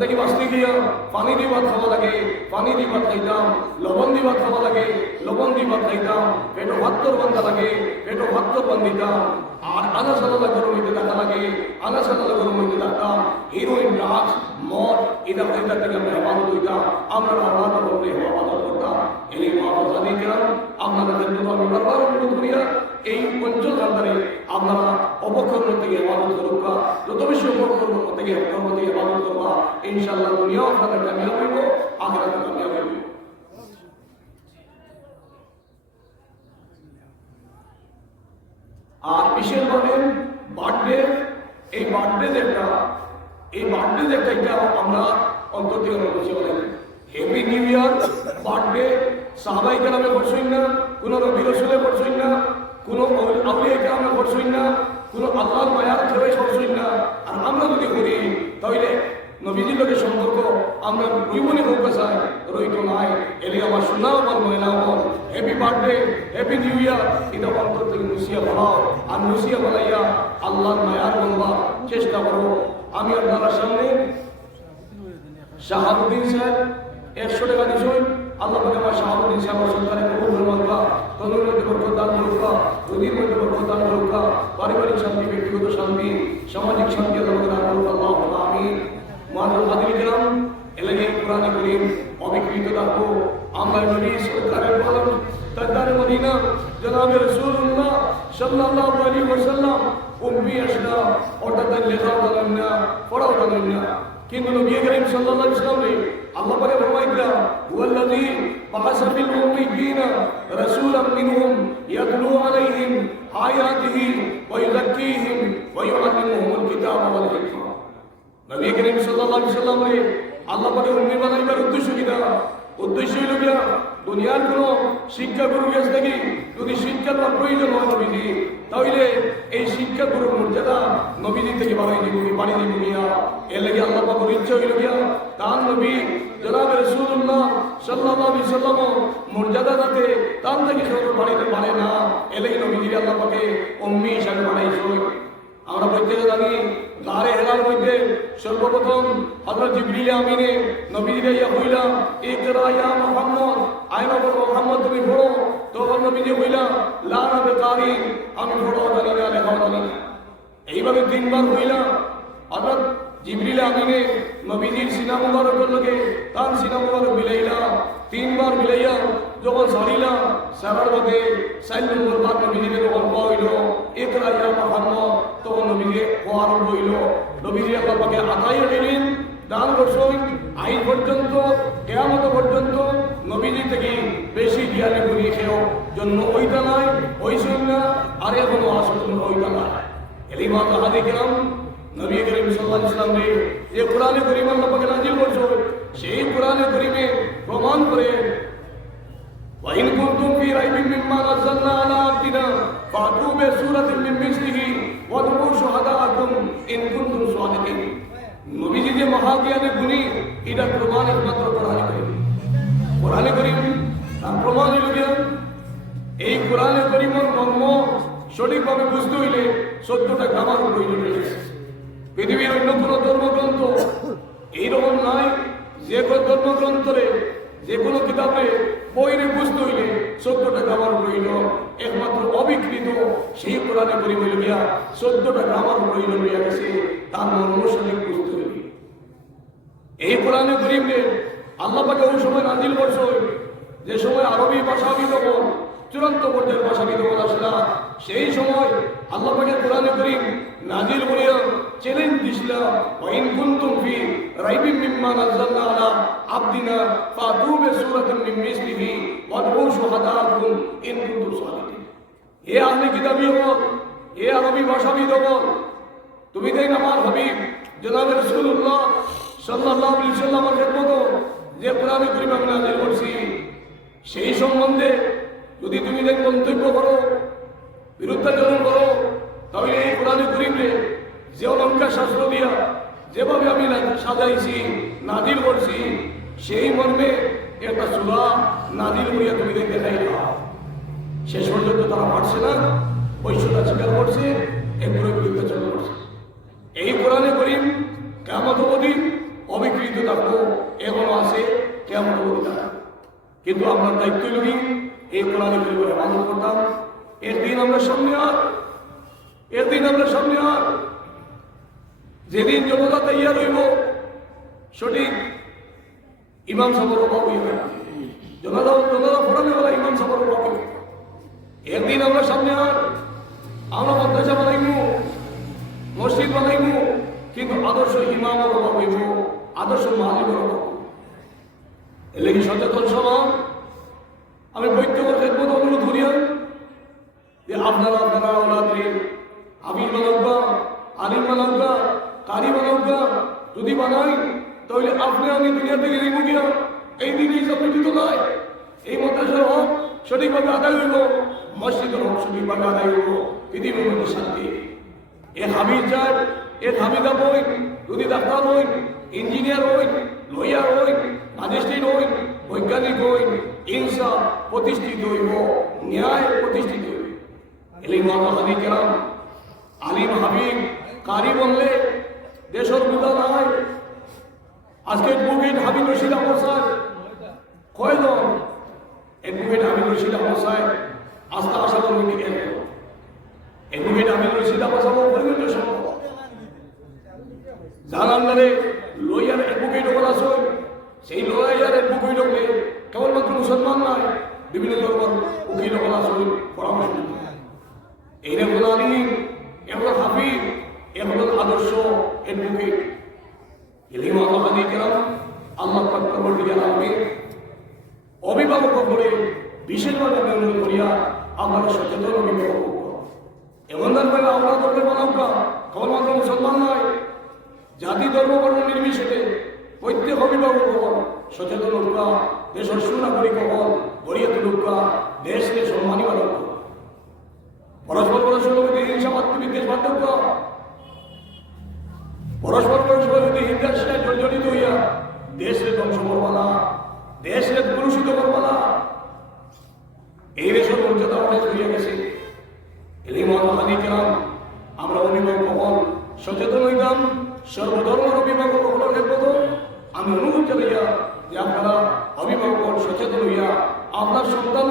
দেখি বাঁচতে গিয়া পানি দিয়ে ভাত খাওয়া লাগে, পানি দিয়ে ভাত খাইতাম। লবণ দিয়ে ভাত খাওয়া লাগে, লবণ দিয়ে ভাত খাইতাম। পেটো ভাত্তর বান্ধা লাগে, পেটো ভাত্তর বান্ধিতাম। আর আনা সালাদা গরম হইতে দেখা লাগে, আনা সালাদা গরম হইতে থাকতাম। হিরোইন, ড্রাগস, মদ এটা থেকে আমরা হেফাজত হইতাম। আমরা আল্লাহ বলতে হেফাজত করতাম। এই মহাবাদা দিতাম। আপনারা কিন্তু আমি বারবার অনুরোধ করিয়া এই অঞ্চল কান্দারে আপনারা অপকর্ম থেকে হেফাজত করবা, যত বেশি অপকর্ম থেকে হেফাজত করবা, ইনশাআল্লাহ দুনিয়াও আপনাদের কামিয়াব হইব, আখিরাতেও কামিয়াব হইব। আর বিশেষভাবে বার্থডে, এই বার্থডে যেটা এটা আমরা অন্তর থেকে বলছি বলেন হ্যাপি নিউ ইয়ার। বার্থডে সাহাবাই কেরামে করছই না, কোন নবী রাসূলে করছই না, কোন আউলিয়া কেরামে করছই না, কোন আল্লাহর মায়ার ছেড়ে করছই না। আর আমরা যদি করি তাহলে নবীজির লোকের সম্পর্ক আমরা রইবনি হোক চাই, রইতো নাই। এলি আমার শোনা আমার ময়না বল happy birthday, happy new year, এটা অন্তর থেকে মুসিয়া বানাও। আর মুসিয়া বানাইয়া আল্লাহর মায়ার বলবা চেষ্টা করো। আমি আপনার সামনে শাহাবুদ্দিন সাহেব 100 টাকা দিছই। আল্লাহ পাকে আমার শাহাবুদ্দিন সাহেব সরকারের কবুল মানবা, তনুর মধ্যে বরকত দান করুকা, রুজির মধ্যে বরকত দান করুকা, পারিবারিক শান্তি, ব্যক্তিগত শান্তি, সামাজিক শান্তি আল্লাহ দান করুকা। আল্লাহুম্মা আমিন। মুআজ্জাল হাজিরিন কিরাম, এলাহি কোরআন কারীম অবিকৃত রাখো। আমরা নবী সরকারের পালন তাজদার মদিনা জনাবে রাসূলুল্লাহ সাল্লাল্লাহু আলাইহি ওয়াসাল্লাম উম্মি আসনা অর্থাৎ লেখা জানেন না, পড়াও জানেন না, কিন্তু নবী করিম সাল্লাল্লাহু আলাইহি ওয়াসাল্লাম আল্লাহ পাকে ফরমাইলেন হুয়াল্লাযী বাআসা ফিল উম্মিয়িনা রাসূলাম মিনহুম ইয়াতলু আলাইহিম আয়াতিহি ওয়া ইউযাক্কিহিম ওয়া ইউআল্লিমুহুমুল কিতাবা ওয়াল হিকমা। নবী করিম সাল্লাল্লাহু আলাইহি ওয়াসাল্লাম আল্লাহ পাকে উম্মি বানাইবার উদ্দেশ্য কি? উদ্দেশ্য হইল গিয়া দুনিয়ার কোন শিক্ষা গুরু কাছ থেকে যদি শিক্ষার প্রয়োজন হয় নবীজি, তাহলে এই শিক্ষা গুরুর মর্যাদা নবীজি থেকে বাড়াই দিব, বাড়ি দিব গিয়া। এর লাগে আল্লাহ পাকের ইচ্ছা হইল গিয়া তার নবী জনাবে রাসূলুল্লাহ সাল্লাল্লাহু আলাইহি ওয়াসাল্লাম মর্যাদা যাতে তার থেকে কেউ বাড়াইতে পারে না, এর লাগে নবীজি আল্লাহ পাকে উম্মি হিসাবে বানাইছে। আমরা প্রত্যেকে জানি গারে হেলার মধ্যে সর্বপ্রথম হযরত জিবরিল আমিনে নবীজিরে ইয়া হইলা ইকরা ইয়া মুহাম্মদ, আয়না বলো মুহাম্মদ তুমি পড়ো। তখন নবীজি হইলা লা নাবে কারি, আমি পড়ো জানি না, লেখাও জানি না। এইভাবে 3 বার হইলা হযরত জিবরিল আমিনে নবীজির সিনা মুবারকের লগে তার সিনা মুবারক মিলাইলা। 3 বার মিলাইয়া যখন সারিলা, সারার মধ্যে 4 নম্বর বার নবীজিকে যখন হইল ইকরা ইয়া মুহাম্মদ, তখন নবীকে আরম্ভ হইল। নবীজি আল্লাহ পাকে আতাইয়া দিলেন, দান করছেন। আইন পর্যন্ত কিয়ামত পর্যন্ত নবীজি থেকে বেশি জ্ঞানী গুণী খেয়েও জন্ম হইতা নাই, হইছেন না, আর এখনো আসন হইতা নাই। এলি মা তাহাদি কেরাম নবী করিম সাল্লাল্লাহু আলাইহি ওয়াসাল্লাম যে কোরআনে কারীম আল্লাহ পাকে নাযিল করছেন, সেই কোরআনে কারীমে প্রমাণ করে وَإِن كُنتُمْ فِي رَيْبٍ مِّمَّا نَزَّلْنَا عَلَىٰ عَبْدِنَا فَأْتُوا بِسُورَةٍ مِّن مِّثْلِهِ وَادْعُوا شُهَدَاءَكُمْ إِن كُنتُمْ صَادِقِينَ। নবীজি যে মহাজ্ঞানী গুণী, এটা প্রমাণ একমাত্র কোরআনে কারীম। কোরআনে কারীম তার প্রমাণ হইল গিয়া এই কোরআনে কারীমের মর্ম সঠিকভাবে বুঝতে হইলে 14টা গ্রামার প্রয়োজন রয়েছে। পৃথিবীর অন্য কোনো ধর্মগ্রন্থ এইরকম নয় যে কোনো ধর্মগ্রন্থরে যে কোনো কিতাবে বইরে বুঝতে হইলে 14টা গ্রামার প্রয়োজন। একমাত্র অবিকৃত সেই কোরআনে কারীম হইল গিয়া 14টা গ্রামার প্রয়োজন হইয়া গেছে, তার মর্ম সঠিক বুঝতে হইবে। এই কোরআনে কারীমে আল্লাহ পাকে ওই সময় নাযিল করছেন যে সময় আরবি ভাষাবিদ তখন চূড়ান্ত পর্যায়ের ভাষাবিদ তখন আসলা, সেই সময় আল্লাহ পাকে কোরআনে কারীম নাযিল করিয়া চ্যালেঞ্জ দিছিলা ওয়াইন কুনতুম ফি রাইবিম মিম্মা নাযালনা আলা আবদিনা ফাতু বিসূরাতিন মিন মিসলিহি ওয়াদউ শুহাদাকুম ইন কুনতুম সাদিকিন। এ আহলে কিতাবী বল, এ আরবি ভাষাবিদ বল, তুমি দেখ আমার হাবিব জনাব রাসূলুল্লাহ সাল্লাল্লাহু আলাইহি সাল্লামের খেদমত যে কোরআনে কারীম আমি নাযিল করছি সেই সম্বন্ধে যদি তুমি দেখ মন্তব্য করো, বিরুদ্ধাচরণ করো, তাহলে এই কোরআনে কারীমে যে অলঙ্কার শাস্ত্র দিয়া যেভাবে আমি সাজাইছি নাযিল করছি সেই মর্মে একটা সূরা নাযিল করিয়া তুমি দেখতে চাই না। শেষ পর্যন্ত তারা পারছে না, ওই সূরা স্বীকার করছে, এরপরে বিরুদ্ধাচরণ করছে। এই কোরআনে কারীম কিয়ামত অবধি অবিকৃত থাকবো, এখনো আছে, কিয়ামত অবধি থাকবে। কিন্তু আপনার দায়িত্ব হল কি এই কোরআনে কারীমের ইবাদত করতাম। এর দিন আমরা সামনে আর যেদিন জনতা তৈয়ার হইব সঠিক ইমাম সাহেবের অভাব হইবে, জনতা পড়ালে বলা ইমাম সাহেবের অভাব হইবে। এর দিন আমরা সামনে আমরা মাদ্রাসা বানাইব, মসজিদ বানাইব, কিন্তু আদর্শ ইমামের অভাব হইব, আদর্শ মালিকের অভাব। এর লাগি সচেতন সমাজ আমি বৈদ্যকর খেদমত অনুরোধ করিয়া যে আপনারা ওলাদে আবির বানাউকা, আলিম বানাউকা, কারি বানাউকা যদি বানাই তাহলে আপনি আমি দুনিয়া থেকে রিমু গিয়া এই দিন হিসাব মিটিত নয়। এই মাদ্রাসার হক সঠিকভাবে আদায় হইব, মসজিদের হক সঠিকভাবে আদায় হইব, পৃথিবীর মধ্যে শান্তি। এ হাবিজ চাই, এ হাবিদা বই, যদি ডাক্তার হইন, ইঞ্জিনিয়ার হইন, লয়ার হইন, ম্যাজিস্ট্রেট হইন, বৈজ্ঞানিক হইন, ইনসাফ প্রতিষ্ঠিত হইব, ন্যায় প্রতিষ্ঠিত হইব। এলি মহামাদি কেরাম আলিম হাবিব কারি বললে দেশের বুঝা নাই। আজকে অ্যাডভোকেট হাবিব রশিদ আহমদ সাহেব কয়জন? অ্যাডভোকেট হাবিব রশিদ আহমদ সাহেব আস্থা আশা কমিটি অ্যাডভোকেট হাবিব রশিদ আহমদ সাহেব পরিবর্ত সম্ভব যার আন্ডারে লয়ার অ্যাডভোকেট বলা আছে, সেই লয়ার অ্যাডভোকেট হলে কেবলমাত্র মুসলমান নয়, বিভিন্ন ধর্মের উকিল বলা আছে পরামর্শ। এইরকম আলিম, এগুলো হাফিজ, এগুলো আদর্শ অ্যাডভোকেট। এলিম আল্লাহ কেরাম আল্লাহ পাক পরবর্তীকালে আমি অভিভাবক করে বিশেষভাবে অনুরোধ করিয়া আপনারা সচেতন অভিভাবক এমন ধরনের আমরা ধর্মের বানাউকা কেবলমাত্র মুসলমান নয়, জাতি ধর্ম বর্ণ নির্বিশেষে প্রত্যেক অভিভাবক সচেতন লোকা, দেশের সুনাগরিক হল গড়িয়ে তুলুকা, দেশকে সম্মানী বানাক। পরস্পর পরস্পরের মধ্যে হিংসা বিদ্বেষ বার্ধক্য, পরস্পর পরস্পরের মধ্যে হিংসায় জর্জরিত হইয়া দেশকে ধ্বংস করবা না, দেশকে কলুষিত করবা না। এই দেশের মর্যাদা অনেক হইয়া গেছে। এই মহামাদি কেরাম আমরা অভিভাবক হল সচেতন হইতাম, সর্বধর্মের অভিভাবক হলের ক্ষেত্রে আমি অনুরোধ জানাইয়া যে আপনারা অভিভাবক সচেতন হইয়া আপনার সন্তান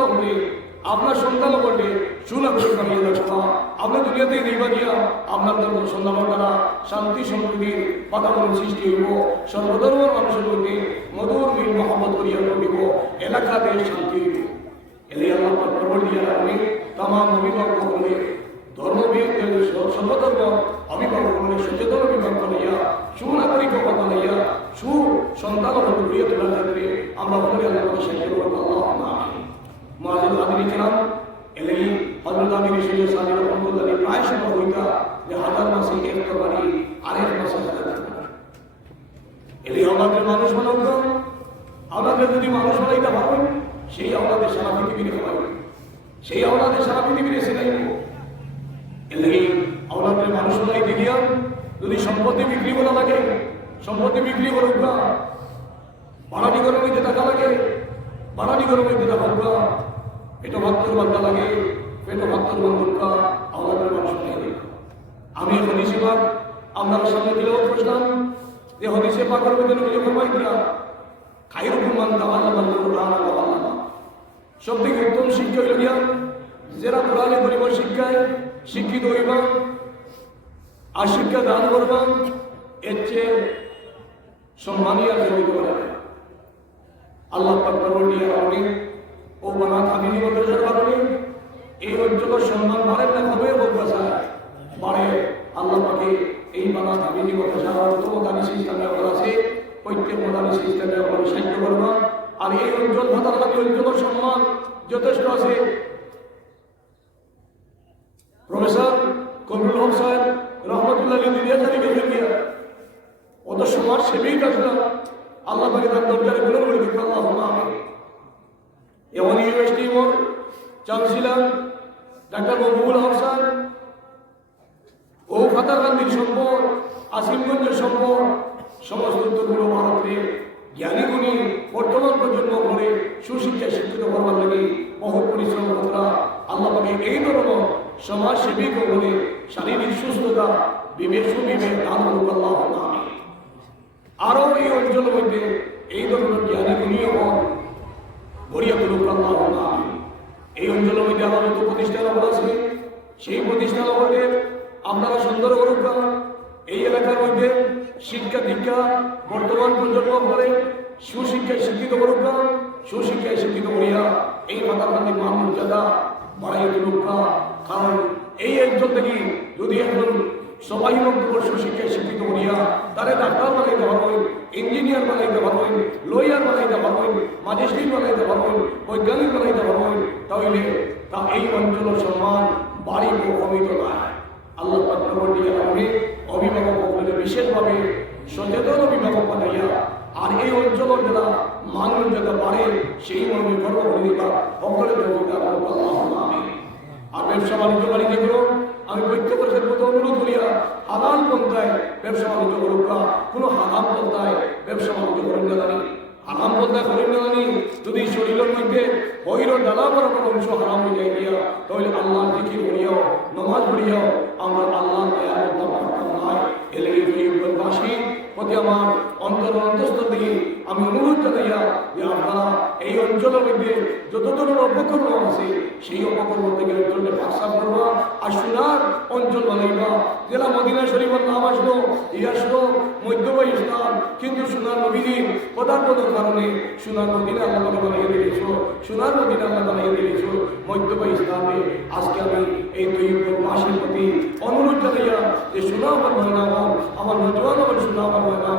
হলে সুনাগরিক বানিয়ে রাখা, আপনার দুনিয়াতে নির্বাচিয়া আপনার ধর্ম সন্ধান দ্বারা শান্তি সম্প্রীতির বাতাবরণ সৃষ্টি হইব, সর্বধর্মের মানুষের মধ্যে মধুর মিল মহব্বত করিয়া রহিব, এলাকাতে শান্তি হইব। এলে আল্লাহ পরবর্তী আমি তাম অভিভাবক হলে ধর্মবিদ সর্বধর্ম অভিভাবক হলে সচেতন অভিভাবক হইয়া সুনাগরিক বানাইয়া সুসন্তান করিয়া তোলার ক্ষেত্রে আমরা বলে আল্লাহকে সাহায্য করবো। আল্লাহ মাঝুল আদিনী ছিলাম এলেই হজরত আমির শরীর সাহেব রহমতুল্লাহ প্রায় সময় হইতা যে হাজার মাসে এক তরবারি আরেক মাসে এলেই আমাদের মানুষ বানাবো, আমাদের যদি মানুষ বানাইতে পারবেন সেই আমাদের সারা পৃথিবীরে খাওয়াবেন, সেই আমাদের সারা পৃথিবীরে শেখাইব। এলেই আমাদের মানুষ বানাইতে গিয়া যদি সম্পত্তি বিক্রি করা লাগে, সম্পত্তি বিক্রি করুক না, বাড়াটি করে হইতে টাকা লাগে, বাড়াটি করে হইতে টাকা হোক, পেটো ভাত্তর বান্ধা লাগে, পেটো ভাত্তর বন্ধুকা আমাদের মানুষ বানাইবে। আমি হদিসে পাক আপনার সামনে দিলেও বসলাম যে হদিসে পাকের মধ্যে নবী ফরমাই দিলাম খায়রুকুম মান তাআল্লামা আল-কুরআন ওয়া আল্লামা। সবথেকে উত্তম শিক্ষা হইল গিয়া যারা কোরআনে কারীমের শিক্ষায় শিক্ষিত হইবা আর শিক্ষা দান করবা, এর চেয়ে সম্মানী আর হইতে পারে। আল্লাহ পাক পরবর্তীকালে আমি ও বানা কামিনী মাদ্রাসার কারণে এই অঞ্চলের সম্মান বাড়ে না কমে বাড়ে। আল্লাহ পাকে এই বানা কামিনী মাদ্রাসার অর্থ দানিশ ইসলামের আছে, প্রত্যেক দানিশ ইসলামের সাহায্য করবা। আর এই অঞ্চল ভাতার অঞ্চলের সম্মান যথেষ্ট আছে। প্রফেসর কবিরুল হক সাহেব রহমতুল্লাহ দিদিয়া জানি গেছে গিয়া অত সমাজ সেবেই কাজটা আল্লাহ পাকে তার দরজারে গুলো করে দিতে আল্লাহ আমি এমন ইউনিভার্সিটি মোর চ্যান্সেলর ডাক্তার মকবুল হক সাহেব ও ফাতার গান্ধীর সম্পদ আসিমগঞ্জের সম্পদ সমস্ত উত্তরগুলো ভারতের জ্ঞানী গুণী বর্তমান প্রজন্ম করে সুশিক্ষায় শিক্ষিত করবার লাগে বহু পরিশ্রম করা আল্লাহ পাকে এই ধরনের সমাজসেবী করে শারীরিক সুস্থতা বিবেক সুবিবেক দান করুক আল্লাহ আমি আরো এই অঞ্চলের মধ্যে এই ধরনের জ্ঞানী গুণী হন গড়িয়া তুলুক আল্লাহ আমি এই অঞ্চলের মধ্যে আমার যত প্রতিষ্ঠান আছে সেই প্রতিষ্ঠান আমাদের আপনারা সুন্দর করুক এই এলাকার মধ্যে শিক্ষা দীক্ষা বর্তমান প্রজন্ম করে সুশিক্ষায় শিক্ষিত করুক সুশিক্ষায় শিক্ষিত করিয়া এই মাতাকান্দি মান মর্যাদা বাড়াইয়া তুলুক কারণ এই অঞ্চল থেকে যদি একজন সবাই মন্তব্য সুশিক্ষায় শিক্ষিত করিয়া তারে ডাক্তার বানাইতে পারবেন ইঞ্জিনিয়ার বানাইতে পারবেন লয়ার বানাইতে পারবেন ম্যাজিস্ট্রেট বানাইতে পারবেন বৈজ্ঞানিক বানাইতে পারবেন তাহলে তা এই অঞ্চলের সম্মান বাড়িব কমিত নয় আল্লাহ আমি অভিভাবক বলে বিশেষভাবে সচেতন অভিভাবক বানাইয়া আর এই অঞ্চলের যারা মান মর্যাদা বাড়ে সেই মর্মে গর্ব করে দিবা সকলের আমি আর ব্যবসা বাণিজ্য বাণিজ্য করো আমি প্রত্যেক বছরের মতো অনুরোধ করিয়া হালাল পন্থায় ব্যবসা বাণিজ্য করুক কোনো হারাম পন্থায় ব্যবসা বাণিজ্য করেন না জানি হারাম পন্থায় করেন না জানি যদি শরীরের মধ্যে বহির ডালা বরাবর অংশ হারাম হয়ে যায় গিয়া তাহলে আল্লাহ জিকির করিয়াও নমাজ পড়িয়াও আমরা আল্লাহ নয় এলে বাসী প্রতি আমার অন্তঃস্থল থেকে আমি অনুরোধ জানাইয়া যে আপনারা এই অঞ্চলের মধ্যে যত ধরনের অপকর্ম আছে সেই অপকর্ম থেকে অঞ্চলকে ভাষা করবা আর সোনার অঞ্চল বানাইবা জেলা মদিনা শরীফের নাম আসলো আসলো মধ্যবাই ইসলাম কিন্তু সোনার নবীর পদার্থতার কারণে সোনার মদিনা আল্লাহ বানিয়ে দিয়েছ সোনার মদিনা আল্লাহ বানিয়ে দিয়েছ মধ্যবাই ইসলামে আজকে আমি এই বাসীর প্রতি অনুরোধ জানাইয়া যে সোনা আমার ময়না আমার নজওয়ান আমার সোনা আমার ময়না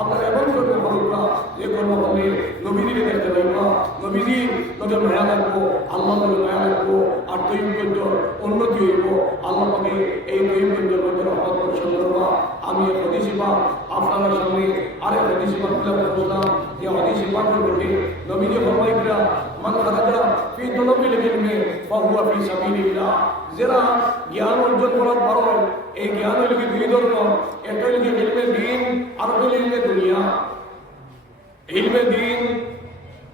আপনারা এমন কর্ম করুকা যে কর্ম করলে নবীদের দেখতে পাইবা নবীজির নজর মায়া রাখবো আল্লাহ নজর মায়া রাখবো আর তৈবগঞ্জ উন্নতি হইব আল্লাহ পাকে এই তৈবগঞ্জের মধ্যে রহমত পরিচালনা করবা আমি হদিসিবা আপনার সামনে আরেক হদিসিবা তুলে বললাম যে হদিসিবা করবে নবীজি ফরমাইরা মান খারাজা ফি তলবিল ইলমি ফাহুয়া ফি সাবিলিল্লাহ যারা জ্ঞান অর্জন করার পর এই জ্ঞান হইল কি দুই ধরনের একটা হইল কি ইলমে দ্বীন আর হইল ইলমে দুনিয়া ইলমে দ্বীন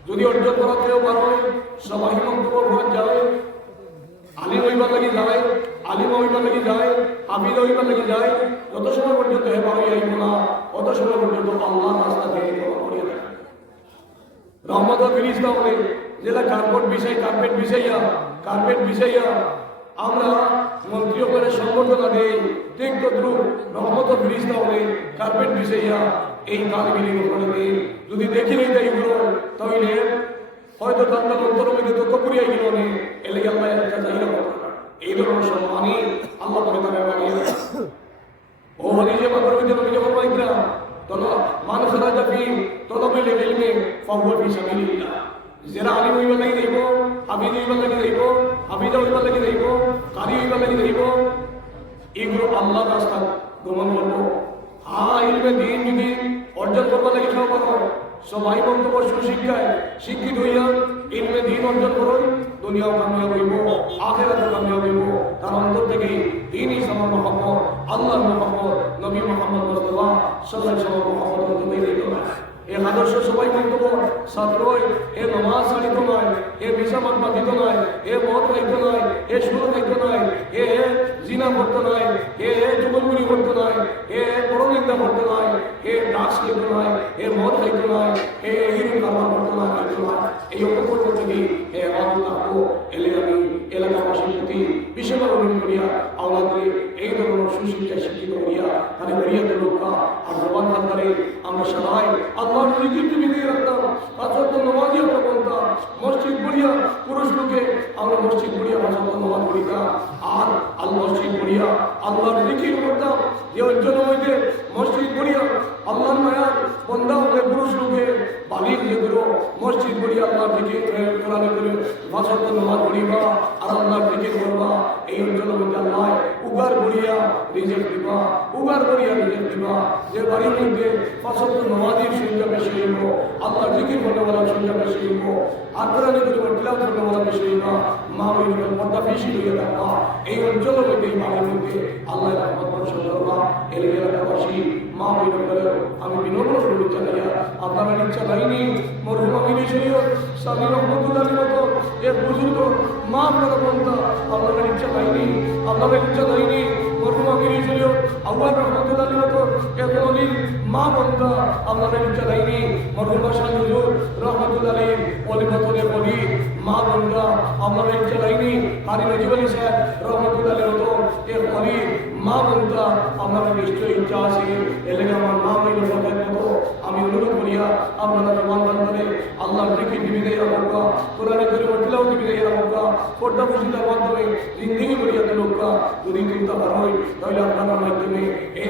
যদি অর্জন করা কেউ পারো সবাই মন্তব্য ঘর যায় আলিম হইবার লাগি যায় আলিম হইবার লাগি যায় আবিদ হইবার লাগি যায় যত সময় পর্যন্ত হে বাড়ি আইব না অত সময় পর্যন্ত আল্লাহ রাস্তা থেকে করিয়ে দেয় রহমত ফিরিস্তা হলে যেটা কার্পেট বিষাইয়া আমরা মন্ত্রী করে সংবর্ধনা দেই ঠিক তদ্রুপ রহমত ফিরিস্তা হলে কার্পেট বিষাইয়া এই কাজগুলি করে দেই যদি দেখি নেই তাই এগুলো তাহলে হয়তো তার অন্তর্মধ্যে দুঃখ করিয়া গেল নেই এলে আল্লাহ একটা চাহিদা এই ধরনের সম্মানই আল্লাহ করে তারা বানিয়ে ও হদিজে বাকর হইতে নবী যখন পাইরা তলা মানুষ রাজা ফি তলবিল ইলমি ফাহুয়া ফি সাবিলিল্লাহ যারা আলিম হইবার লাগি যাইব হাবিজ হইবার লাগি যাইব হাবিজা হইবার লাগি যাইব কারি হইবার লাগি যাইব এগুলো আল্লাহর রাস্তা গমন করবো ইলমে দ্বীন যদি অর্জন করবার লাগি খাওয়া পারো সবাই মন্তব্য সুশিক্ষায় শিক্ষিত হইয়া ইলমে দ্বীন অর্জন করো দুনিয়াও কামিয়াব হইব আখিরাতেও কামিয়াব হইব তার অন্তর থেকে দ্বীন ইসলামের মহব্বত আল্লাহর মহব্বত নবী মুহাম্মদ মুস্তাফা সাল্লাল্লাহু আলাইহি ওয়াসাল্লাম মহব্বত তৈরি হইল এ আদর্শ সবাই মন্তব্য ছাত্রই এ নমাজ ছাড়িত নয় এ বিষাবাদ বাধিত নয় এ মদ খাইত নয় এ সুর খাইত নয় এ জিনা করতে নয় এ যুবলগুলি করতে নয় এ পরনিন্দা করতে নয় এ ডাক্স খাইত নয় এ মদ খাইত নয় এ হিরু কারবার করতে নয় খাইত নয় এই অপকর্ম থেকে এ আল্লাহ এলে আমি এলাকাবাসীর প্রতি বিশেষভাবে অনুরোধ করিয়া আওলাদকে এই ধরনের সুশিক্ষায় শিক্ষিত করিয়া তাদের করিয়া লোকা আর জবান বান্ধারে আমরা সবাই আল্লাহর জিকিরকে বিধিয়ে রাখতাম পাঁচওয়াক্ত নামাজই আমরা বলতাম মসজিদ পড়িয়া পুরুষ লোকে আমরা মসজিদ পড়িয়া পাঁচওয়াক্ত নামাজ পড়িতাম আর মসজিদ পড়িয়া আল্লাহর জিকির করতাম যে অঞ্চলের মধ্যে মসজিদ পড়িয়া আল্লাহর মায়ার বন্ধা হলে পুরুষ লোকে বালির যেগুলো মসজিদ করি আল্লাহ থেকে কোরআনে করে ভাষা নামাজ পড়িবা আর আল্লাহ থেকে করবা এই অঞ্চলের মধ্যে আল্লাহ উগার করিয়া রিজেক্ট দিবা উগার করিয়া রিজেক্ট দিবা যে বাড়ির মধ্যে পাঁচত্ব নামাজের সংখ্যা বেশি হইব আল্লাহ জিকির করনেওয়ালার সংখ্যা বেশি হইব আর কোরআনে করে তিলাওয়াত করনেওয়ালা বেশি হইব মা বোনের পর্দা বেশি হইয়া থাকবা এই অঞ্চলের মধ্যে এই বাড়ির মধ্যে আল্লাহ রহমত বর্ষণ করবা এই এলাকাবাসী মা বোনের আমি বিনম্র করে চালাইয়া আপনারা ইচ্ছা লাইনি মরহুম আমিনী শরীয়ত স্বামী রহমতুল্লাহর মতো এক বুজুর্গ মা আপনারা বন্ধা আপনারা ইচ্ছা লাইনি আপনারা ইচ্ছা লাইনি মরহুম আমিনী শরীয়ত আউয়াল রহমতুল্লাহর মতো এক অলি মা বন্ধা আপনারা ইচ্ছা লাইনি মরহুম বাশার হুজুর রহমতুল্লাহ আলাইহি অলি মতলে অলি মা বন্ধা আপনারা ইচ্ছা লাইনি কারি নজিব আলী সাহেব রহমতুল্লাহ আলাইহি মতো এক অলি মা বন্ধা আপনারা নিশ্চয়ই ইচ্ছা আছে এলাকা আমার মা বন্ধের মতো আমি অনুরোধ করিয়া আপনারা জবান বান্ধবে আল্লাহ থেকে জীবিকাই রাখা কোরআনে করে মতলাও জীবিকাই রাখা পর্দা পশিদার মাধ্যমে জিন্দিগি করিয়া লোকা যদি চিন্তা করা হয় তাহলে আপনার মাধ্যমে এই